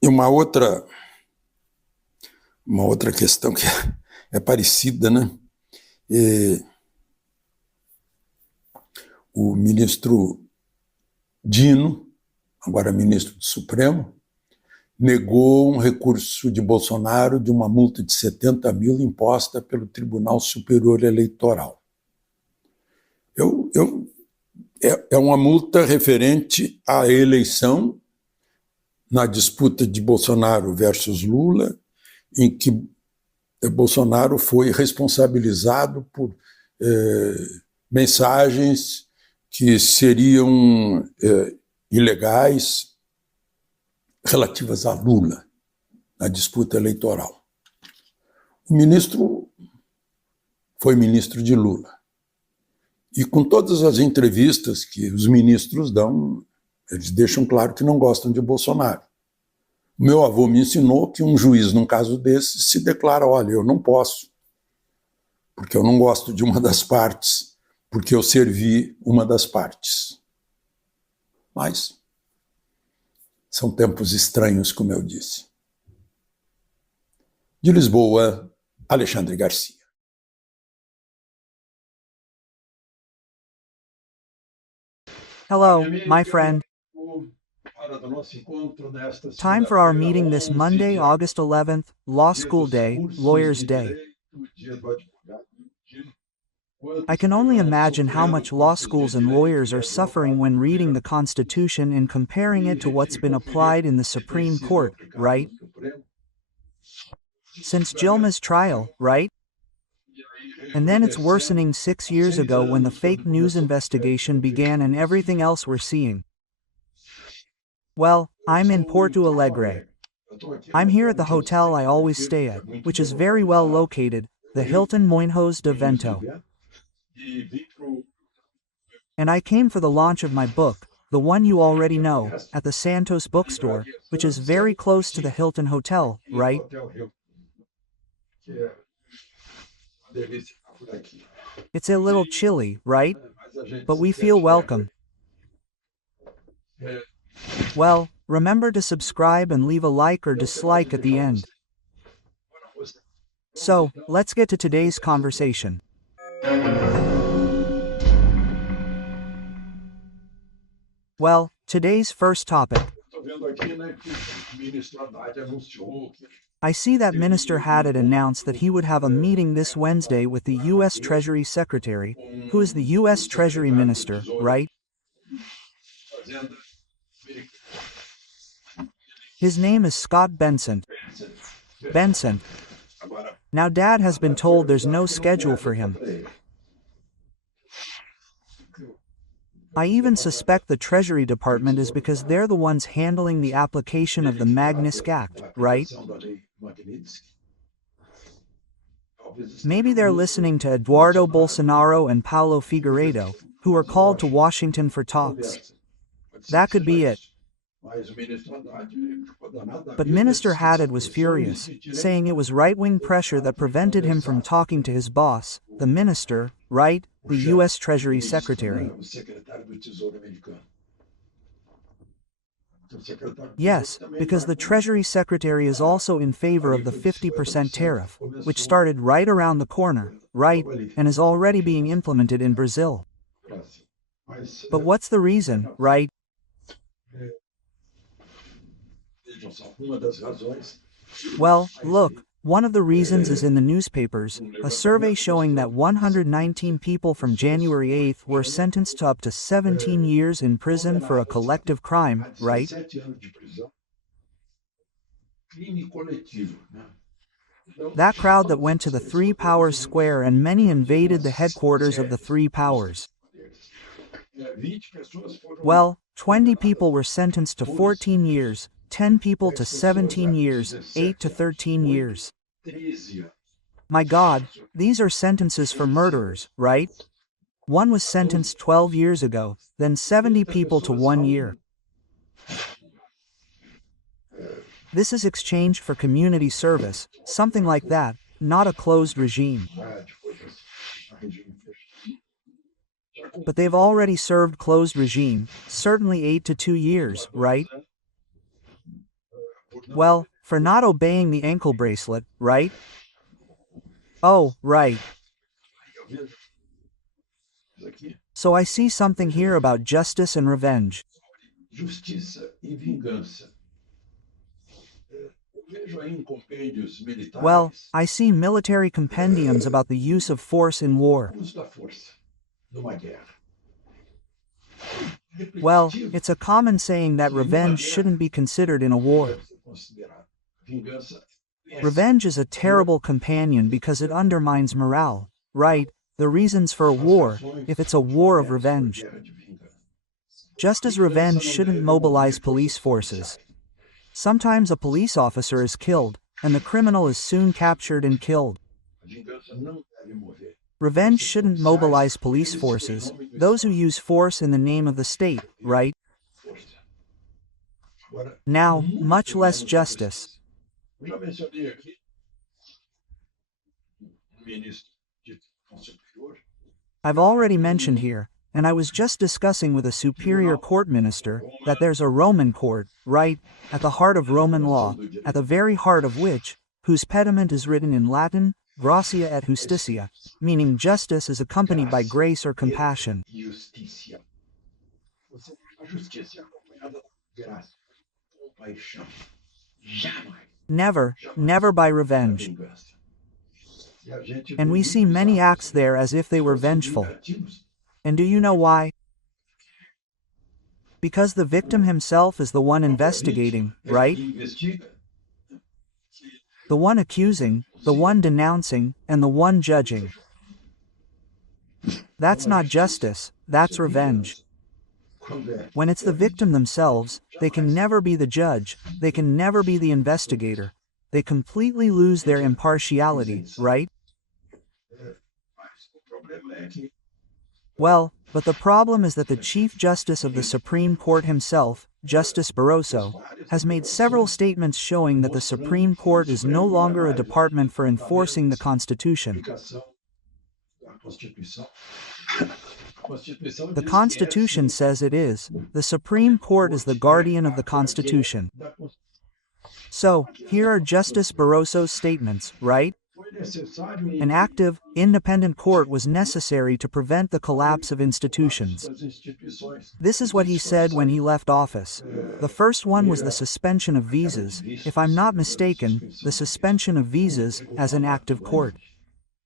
uma outra questão que é parecida, né? O ministro Dino, agora ministro do Supremo, negou um recurso de Bolsonaro de uma multa de 70 mil imposta pelo Tribunal Superior Eleitoral. É uma multa referente à eleição na disputa de Bolsonaro versus Lula, em que Bolsonaro foi responsabilizado por mensagens que seriam ilegais relativas a Lula na disputa eleitoral. O ministro foi ministro de Lula. E com todas as entrevistas que os ministros dão, eles deixam claro que não gostam de Bolsonaro. Meu avô me ensinou que um juiz, num caso desse, se declara: olha, eu não posso, porque eu não gosto de uma das partes, porque eu servi uma das partes. Mas são tempos estranhos, como eu disse. De Lisboa, Alexandre Garcia. Hello, my friend. Time for our meeting this Monday, August 11th, Law School Day, Lawyers' Day. I can only imagine how much law schools and lawyers are suffering when reading the Constitution and comparing it to what's been applied in the Supreme Court, right? Since Gilma's trial, right? And then it's worsening 6 years ago when the fake news investigation began and everything else we're seeing. Well, I'm in Porto Alegre. I'm here at the hotel I always stay at, which is very well located, the Hilton Moinhos de Vento. And I came for the launch of my book, the one you already know, at the Santos bookstore, which is very close to the Hilton Hotel, right? It's a little chilly, right? But we feel welcome. Well, remember to subscribe and leave a like or dislike at the end. So, let's get to today's conversation. Well, today's first topic. I see that Minister Haddad announced that he would have a meeting this Wednesday with the U.S. Treasury Secretary, who is the U.S. Treasury Minister, right? His name is Scott Bessent. Bessent. Now Dad has been told there's no schedule for him. I even suspect the Treasury Department is because they're the ones handling the application of the Magnitsky Act, right? Maybe they're listening to Eduardo Bolsonaro and Paulo Figueiredo, who were called to Washington for talks. That could be it. But Minister Haddad was furious, saying it was right-wing pressure that prevented him from talking to his boss, the minister, right, the U.S. Treasury Secretary. Yes, because the Treasury Secretary is also in favor of the 50% tariff, which started right around the corner, right, and is already being implemented in Brazil. But what's the reason, right? Well, look, one of the reasons is in the newspapers, a survey showing that 119 people from January 8th were sentenced to up to 17 years in prison for a collective crime, right? That crowd that went to the Three Powers Square and many invaded the headquarters of the Three Powers. Well, 20 people were sentenced to 14 years, 10 people to 17 years, 8 to 13 years. My God, these are sentences for murderers, right? One was sentenced 12 years ago, then 70 people to 1 year. This is exchanged for community service, something like that, not a closed regime. But they've already served closed regime, certainly 8 to 2 years, right? Well, for not obeying the ankle bracelet, right? Oh, right. So I see something here about justice and revenge. Well, I see military compendiums about the use of force in war. numa guerra. Well, it's a common saying that revenge shouldn't be considered in a war. Deve ser considerado. Vingança é Revenge is a terrible companion because it undermines morale, right? The reasons for a war, if it's a war of revenge. guerra de vingança. Just as revenge shouldn't mobilize police forces. Sometimes a police officer is killed, and the criminal is soon captured and killed. A vingança não deve mover. Revenge shouldn't mobilize police forces, those who use force in the name of the state, right? Força. Agora, Now, much less justice. eu já mencionei aqui ministro de Educação Superior, I've already mentioned here, and I was just discussing with a superior court minister, that there's a Roman court, right, at the heart of Roman law, at the very heart of which, whose pediment is written in Latin, gratia et justitia, meaning justice is accompanied by grace or compassion. justiça. A justiça é acompanhada da graça, compaixão. Jamais Never by revenge. vingança. E a gente And we see many acts there as if they were vengeful. vingativos. And do you know why? Because the victim himself is the one investigating, right? Investiga. The one accusing, the one denouncing, and the one judging. That's not justice, that's revenge. Quando é When it's the victim themselves, they can never be the judge, they can never be the investigator. They completely lose their impartiality, right? mas o problema é que Well, but the problem is that the Chief Justice of the Supreme Court himself, Justice Barroso, has made several statements showing that the Supreme Court is no longer a department for enforcing the Constitution. aplicação da Constituição. A Constituição The diz que Constitution says it is. The Supreme Court is the guardian of the Constitution. da Constituição. So, here are Justice Barroso's statements, right? Foi necessário An active, independent court was necessary to prevent the collapse of institutions. das instituições. This is what he said when he left office. The first one was the suspension of visas, if I'm not mistaken, the suspension of visas as an active court.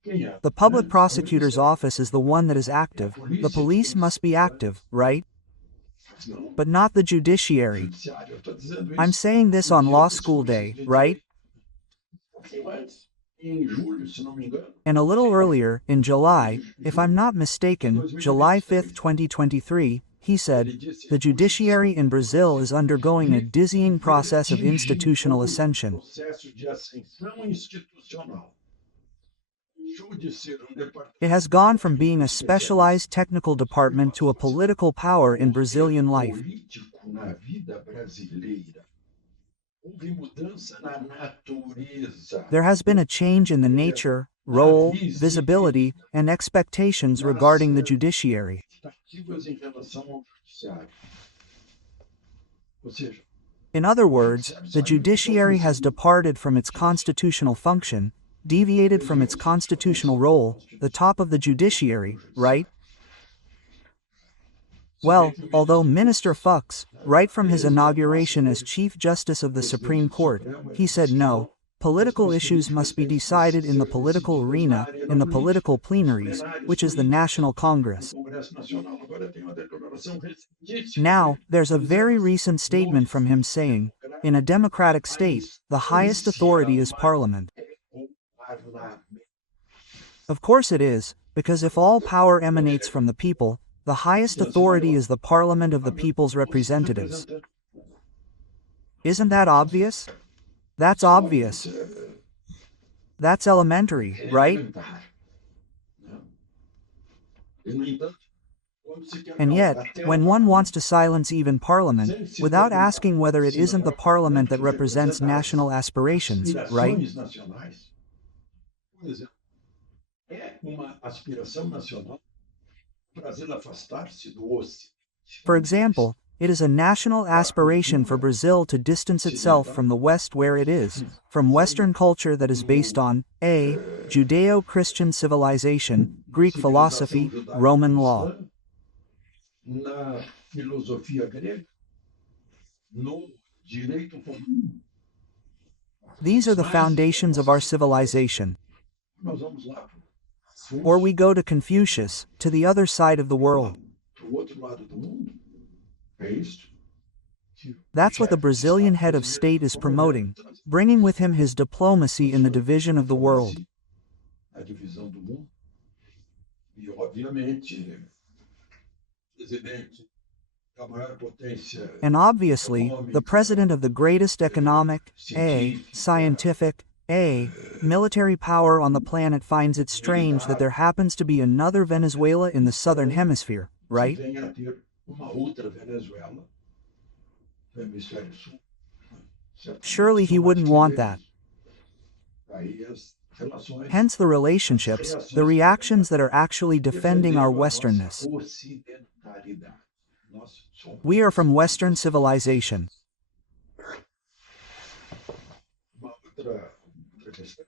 Quem é? The public prosecutor's office is the one that is active. The police must be active, right? Não, But not the judiciary. judiciário. Eu estou dizendo isso. I'm saying this on law school day, right? Um pouquinho antes, em julho, se não me engano, And a little earlier, in July, if I'm not mistaken, July 5, 2023, he said, the judiciary in Brazil is undergoing a dizzying process of institutional ascension. processo de ascensão institucional. Deixou de ser departamento It has gone from being a specialized technical department to a political power in Brazilian life. político na vida brasileira. Houve mudança na natureza. There has been a change in the nature, role, visibility, and expectations regarding the judiciary. Expectativas em relação ao judiciário. Ou seja, In other words, the judiciary has departed from its constitutional function, deviated from its constitutional role, the top of the judiciary, right? Well, although Minister Fox, right from his inauguration as Chief Justice of the Supreme Court, he said no, political issues must be decided in the political arena, in the political plenaries, which is the National Congress. o Congresso Nacional agora tem uma declaração recentíssima. Now, there's a very recent statement from him saying, in a democratic state, the highest authority is Parliament. O parlamento. Of course it is, because if all power emanates from the people, the highest authority is the Parliament of the people's representatives. Isn't that obvious? That's obvious. That's elementary, right? Elementar. Não. E, no entanto, quando se quer And yet, até when one wants to silence even Parliament, without asking whether it isn't the Parliament that represents national aspirations, right? aspirações nacionais, por exemplo, é uma aspiração nacional o Brasil afastar-se do Ocidente. For example, it is a national aspiration for Brazil to distance itself from the West where it is, from Western culture that is based on A. Judeo-Christian civilization, Greek philosophy, Roman law. Na filosofia grega, no direito comum. These are the foundations of our civilization. Nós vamos lá Or we go to Confucius, to the other side of the world. Para o outro lado do mundo. É isso. That's what the Brazilian head of state is promoting, bringing with him his diplomacy in the division of the world. A divisão do mundo. E, obviamente, presidente da maior potência. And obviously, the president of the greatest economic, scientific, military power on the planet finds it strange that there happens to be another Venezuela in the southern hemisphere, right? Venha a ter uma outra Venezuela no hemisfério sul. Surely he wouldn't want that. Aí as relações. Hence the relationships, the reactions that are actually defending our westernness. Ocidentalidade. Nós somos We are from Western civilization. uma outra questão.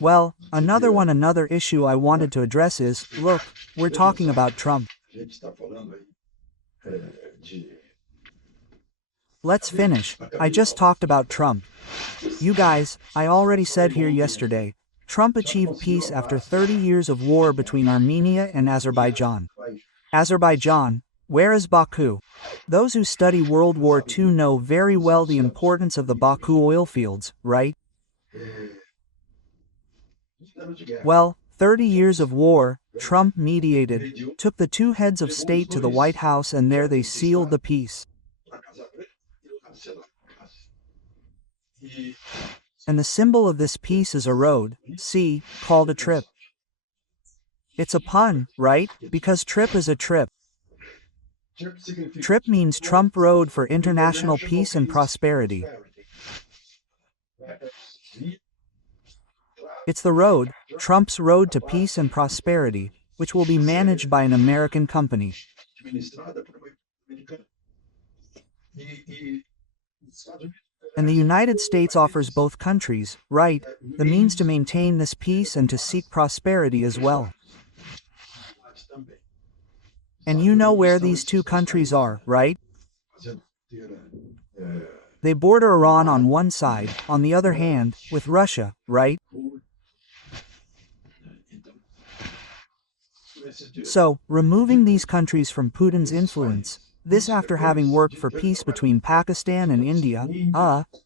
Well, another issue I wanted to address is, look, we're talking about Trump. A gente está falando aí de. Let's finish. I just talked about Trump. You guys, I already said here yesterday, Trump achieved peace after 30 years of war between Armenia and Azerbaijan. Azerbaijan, where is Baku? Those who study World War II know very well the importance of the Baku oil fields, right? Well, 30 years of war, Trump mediated, took the two heads of state to the White House, and there they sealed the peace. And the symbol of this peace is a road, see, called a trip. It's a pun, right? Because trip is a trip. Trip means Trump Road for international peace and prosperity. It's the road, Trump's road to peace and prosperity, which will be managed by an American company. And the United States offers both countries, right, the means to maintain this peace and to seek prosperity as well. And you know where these two countries are, right? They border Iran on one side, on the other hand, with Russia, right? So, removing these countries from Putin's influence, this after having worked for peace between Pakistan and India,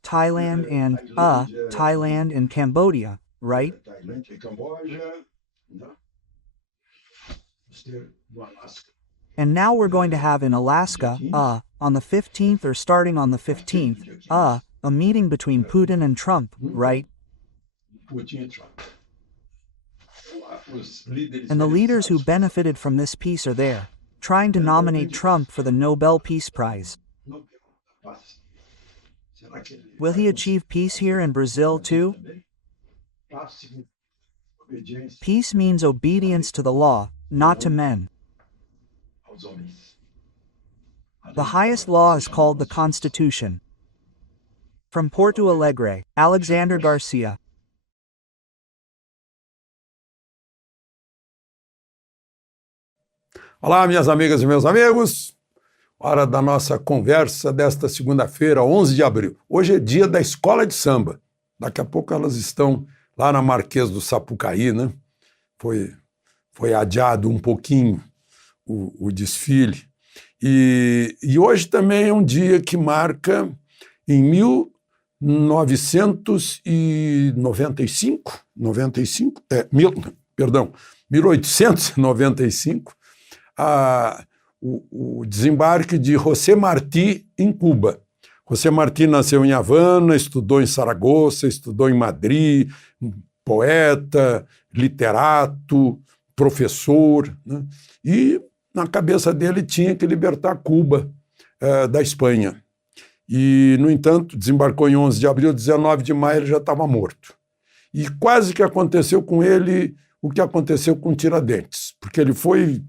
Thailand and Cambodia, right? And now we're going to have in Alaska, on the 15th or starting on the 15th, a meeting between Putin and Trump, right? And the leaders who benefited from this peace are there, trying to nominate Trump for the Nobel Peace Prize. Will he achieve peace here in Brazil too? Peace means obedience to the law, not to men. The highest law is called the Constitution. From Porto Alegre, Alexander Garcia. Olá, minhas amigas e meus amigos. Hora da nossa conversa desta segunda-feira, 11 de abril. Hoje é dia da escola de samba. Daqui a pouco elas estão lá na Marquês do Sapucaí, né? Foi adiado um pouquinho o desfile. E hoje também é um dia que marca em 1895, o desembarque de José Martí em Cuba. José Martí nasceu em Havana, estudou em Saragoça, estudou em Madrid, poeta, literato, professor, né? E na cabeça dele tinha que libertar Cuba da Espanha. E, no entanto, desembarcou em 11 de abril, 19 de maio ele já estava morto. E quase que aconteceu com ele o que aconteceu com Tiradentes, porque ele foi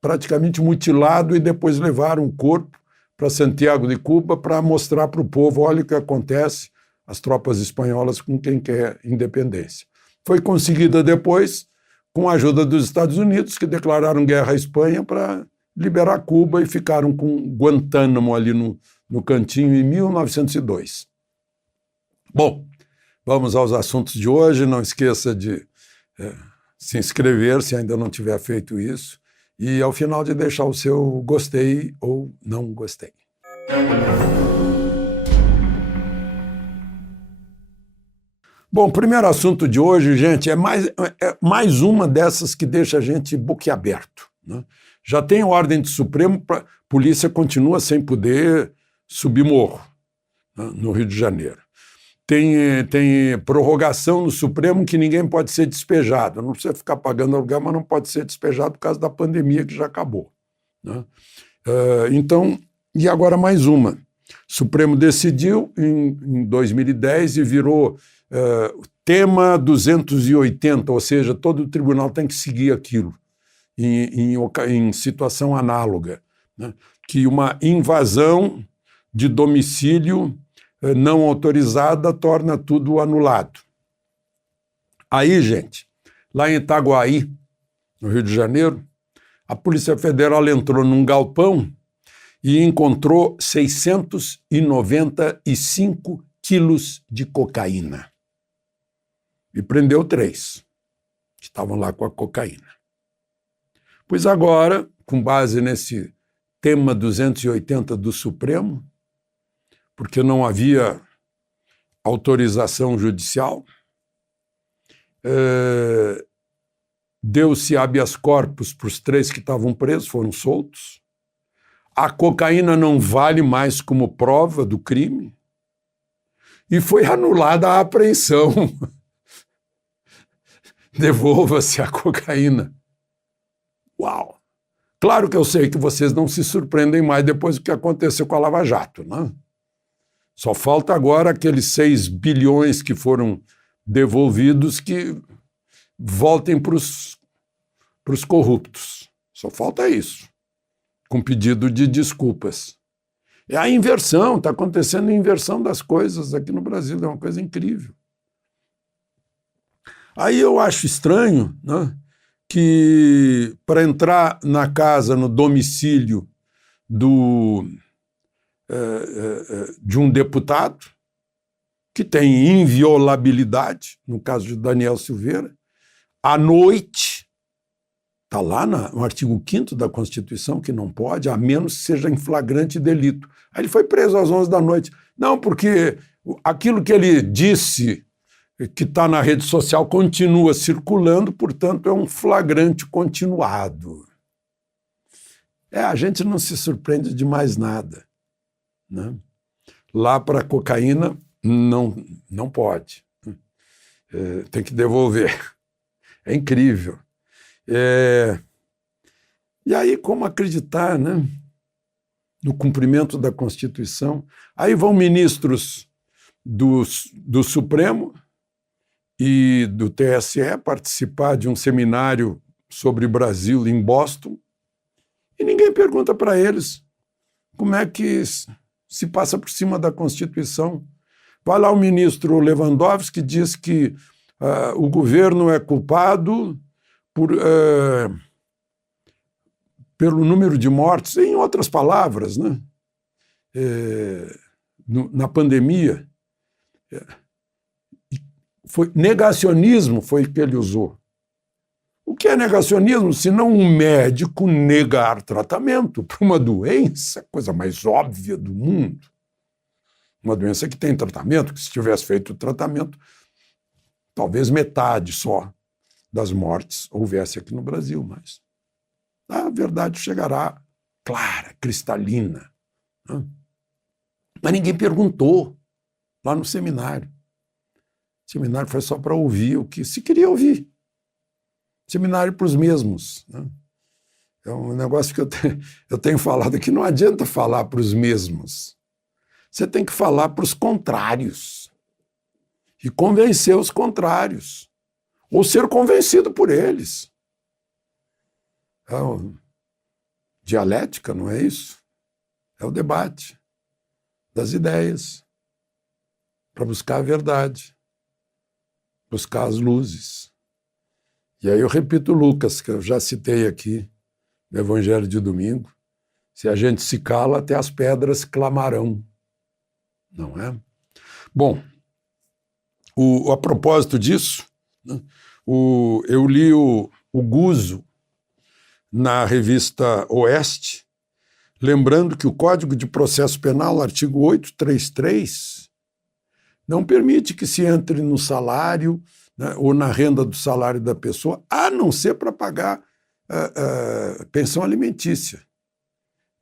praticamente mutilado e depois levaram o corpo para Santiago de Cuba para mostrar para o povo, olha o que acontece, as tropas espanholas com quem quer independência. Foi conseguida depois com a ajuda dos Estados Unidos, que declararam guerra à Espanha para liberar Cuba e ficaram com Guantánamo ali no cantinho em 1902. Bom, vamos aos assuntos de hoje. Não esqueça de se inscrever, se ainda não tiver feito isso, e ao final de deixar o seu gostei ou não gostei. Bom, o primeiro assunto de hoje, gente, é mais uma dessas que deixa a gente boquiaberto, né? Já tem ordem do Supremo, a polícia continua sem poder subir morro, né, no Rio de Janeiro. Tem prorrogação no Supremo que ninguém pode ser despejado. Não precisa ficar pagando aluguel, mas não pode ser despejado por causa da pandemia que já acabou, né? Então, e agora mais uma. O Supremo decidiu em 2010 e virou tema 280, ou seja, todo tribunal tem que seguir aquilo em situação análoga, né? Que uma invasão de domicílio não autorizada torna tudo anulado. Aí, gente, lá em Itaguaí, no Rio de Janeiro, a Polícia Federal entrou num galpão e encontrou 695 quilos de cocaína. E prendeu 3, que estavam lá com a cocaína. Pois agora, com base nesse tema 280 do Supremo, porque não havia autorização judicial, deu-se habeas corpus para os 3 que estavam presos, foram soltos. A cocaína não vale mais como prova do crime e foi anulada a apreensão. Devolva-se a cocaína. Uau! Claro que eu sei que vocês não se surpreendem mais depois do que aconteceu com a Lava Jato, né? Só falta agora aqueles 6 bilhões que foram devolvidos que voltem para os corruptos. Só falta isso, com pedido de desculpas. É a inversão, está acontecendo a inversão das coisas aqui no Brasil, é uma coisa incrível. Aí eu acho estranho, né, que para entrar na casa, no domicílio de um deputado que tem inviolabilidade, no caso de Daniel Silveira, à noite, está lá no artigo 5º da Constituição, que não pode, a menos que seja em flagrante delito. Aí ele foi preso às 11 da noite. Não, porque aquilo que ele disse, que está na rede social, continua circulando, portanto é um flagrante continuado. A gente não se surpreende de mais nada, né? Lá para a cocaína não pode. Tem que devolver. É incrível. E aí, como acreditar, né, no cumprimento da Constituição? Aí vão ministros do Supremo e do TSE participar de um seminário sobre o Brasil em Boston e ninguém pergunta para eles como é que se passa por cima da Constituição. Vai lá o ministro Lewandowski, que diz que o governo é culpado pelo número de mortes, em outras palavras, né? Na pandemia. Negacionismo foi o que ele usou. O que é negacionismo, se não um médico negar tratamento para uma doença, coisa mais óbvia do mundo? Uma doença que tem tratamento, que se tivesse feito o tratamento, talvez metade só das mortes houvesse aqui no Brasil, mas a verdade chegará clara, cristalina, né? Mas ninguém perguntou lá no seminário. O seminário foi só para ouvir o que se queria ouvir. Seminário para os mesmos, né? É um negócio que eu tenho falado que não adianta falar para os mesmos. Você tem que falar para os contrários e convencer os contrários, ou ser convencido por eles. Dialética, não é isso? É o debate das ideias para buscar a verdade, buscar as luzes. E aí eu repito Lucas, que eu já citei aqui no Evangelho de domingo: se a gente se cala, até as pedras clamarão. Não é? Bom, a propósito disso, né, Eu li o Guzo na revista Oeste, lembrando que o Código de Processo Penal, artigo 833, não permite que se entre no salário, né, ou na renda do salário da pessoa, a não ser para pagar pensão alimentícia.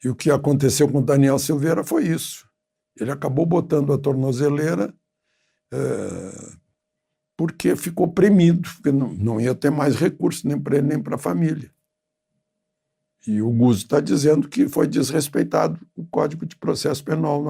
E o que aconteceu com o Daniel Silveira foi isso. Ele acabou botando a tornozeleira porque ficou premido, porque não ia ter mais recurso nem para ele nem para a família. E o Guzo está dizendo que foi desrespeitado o Código de Processo Penal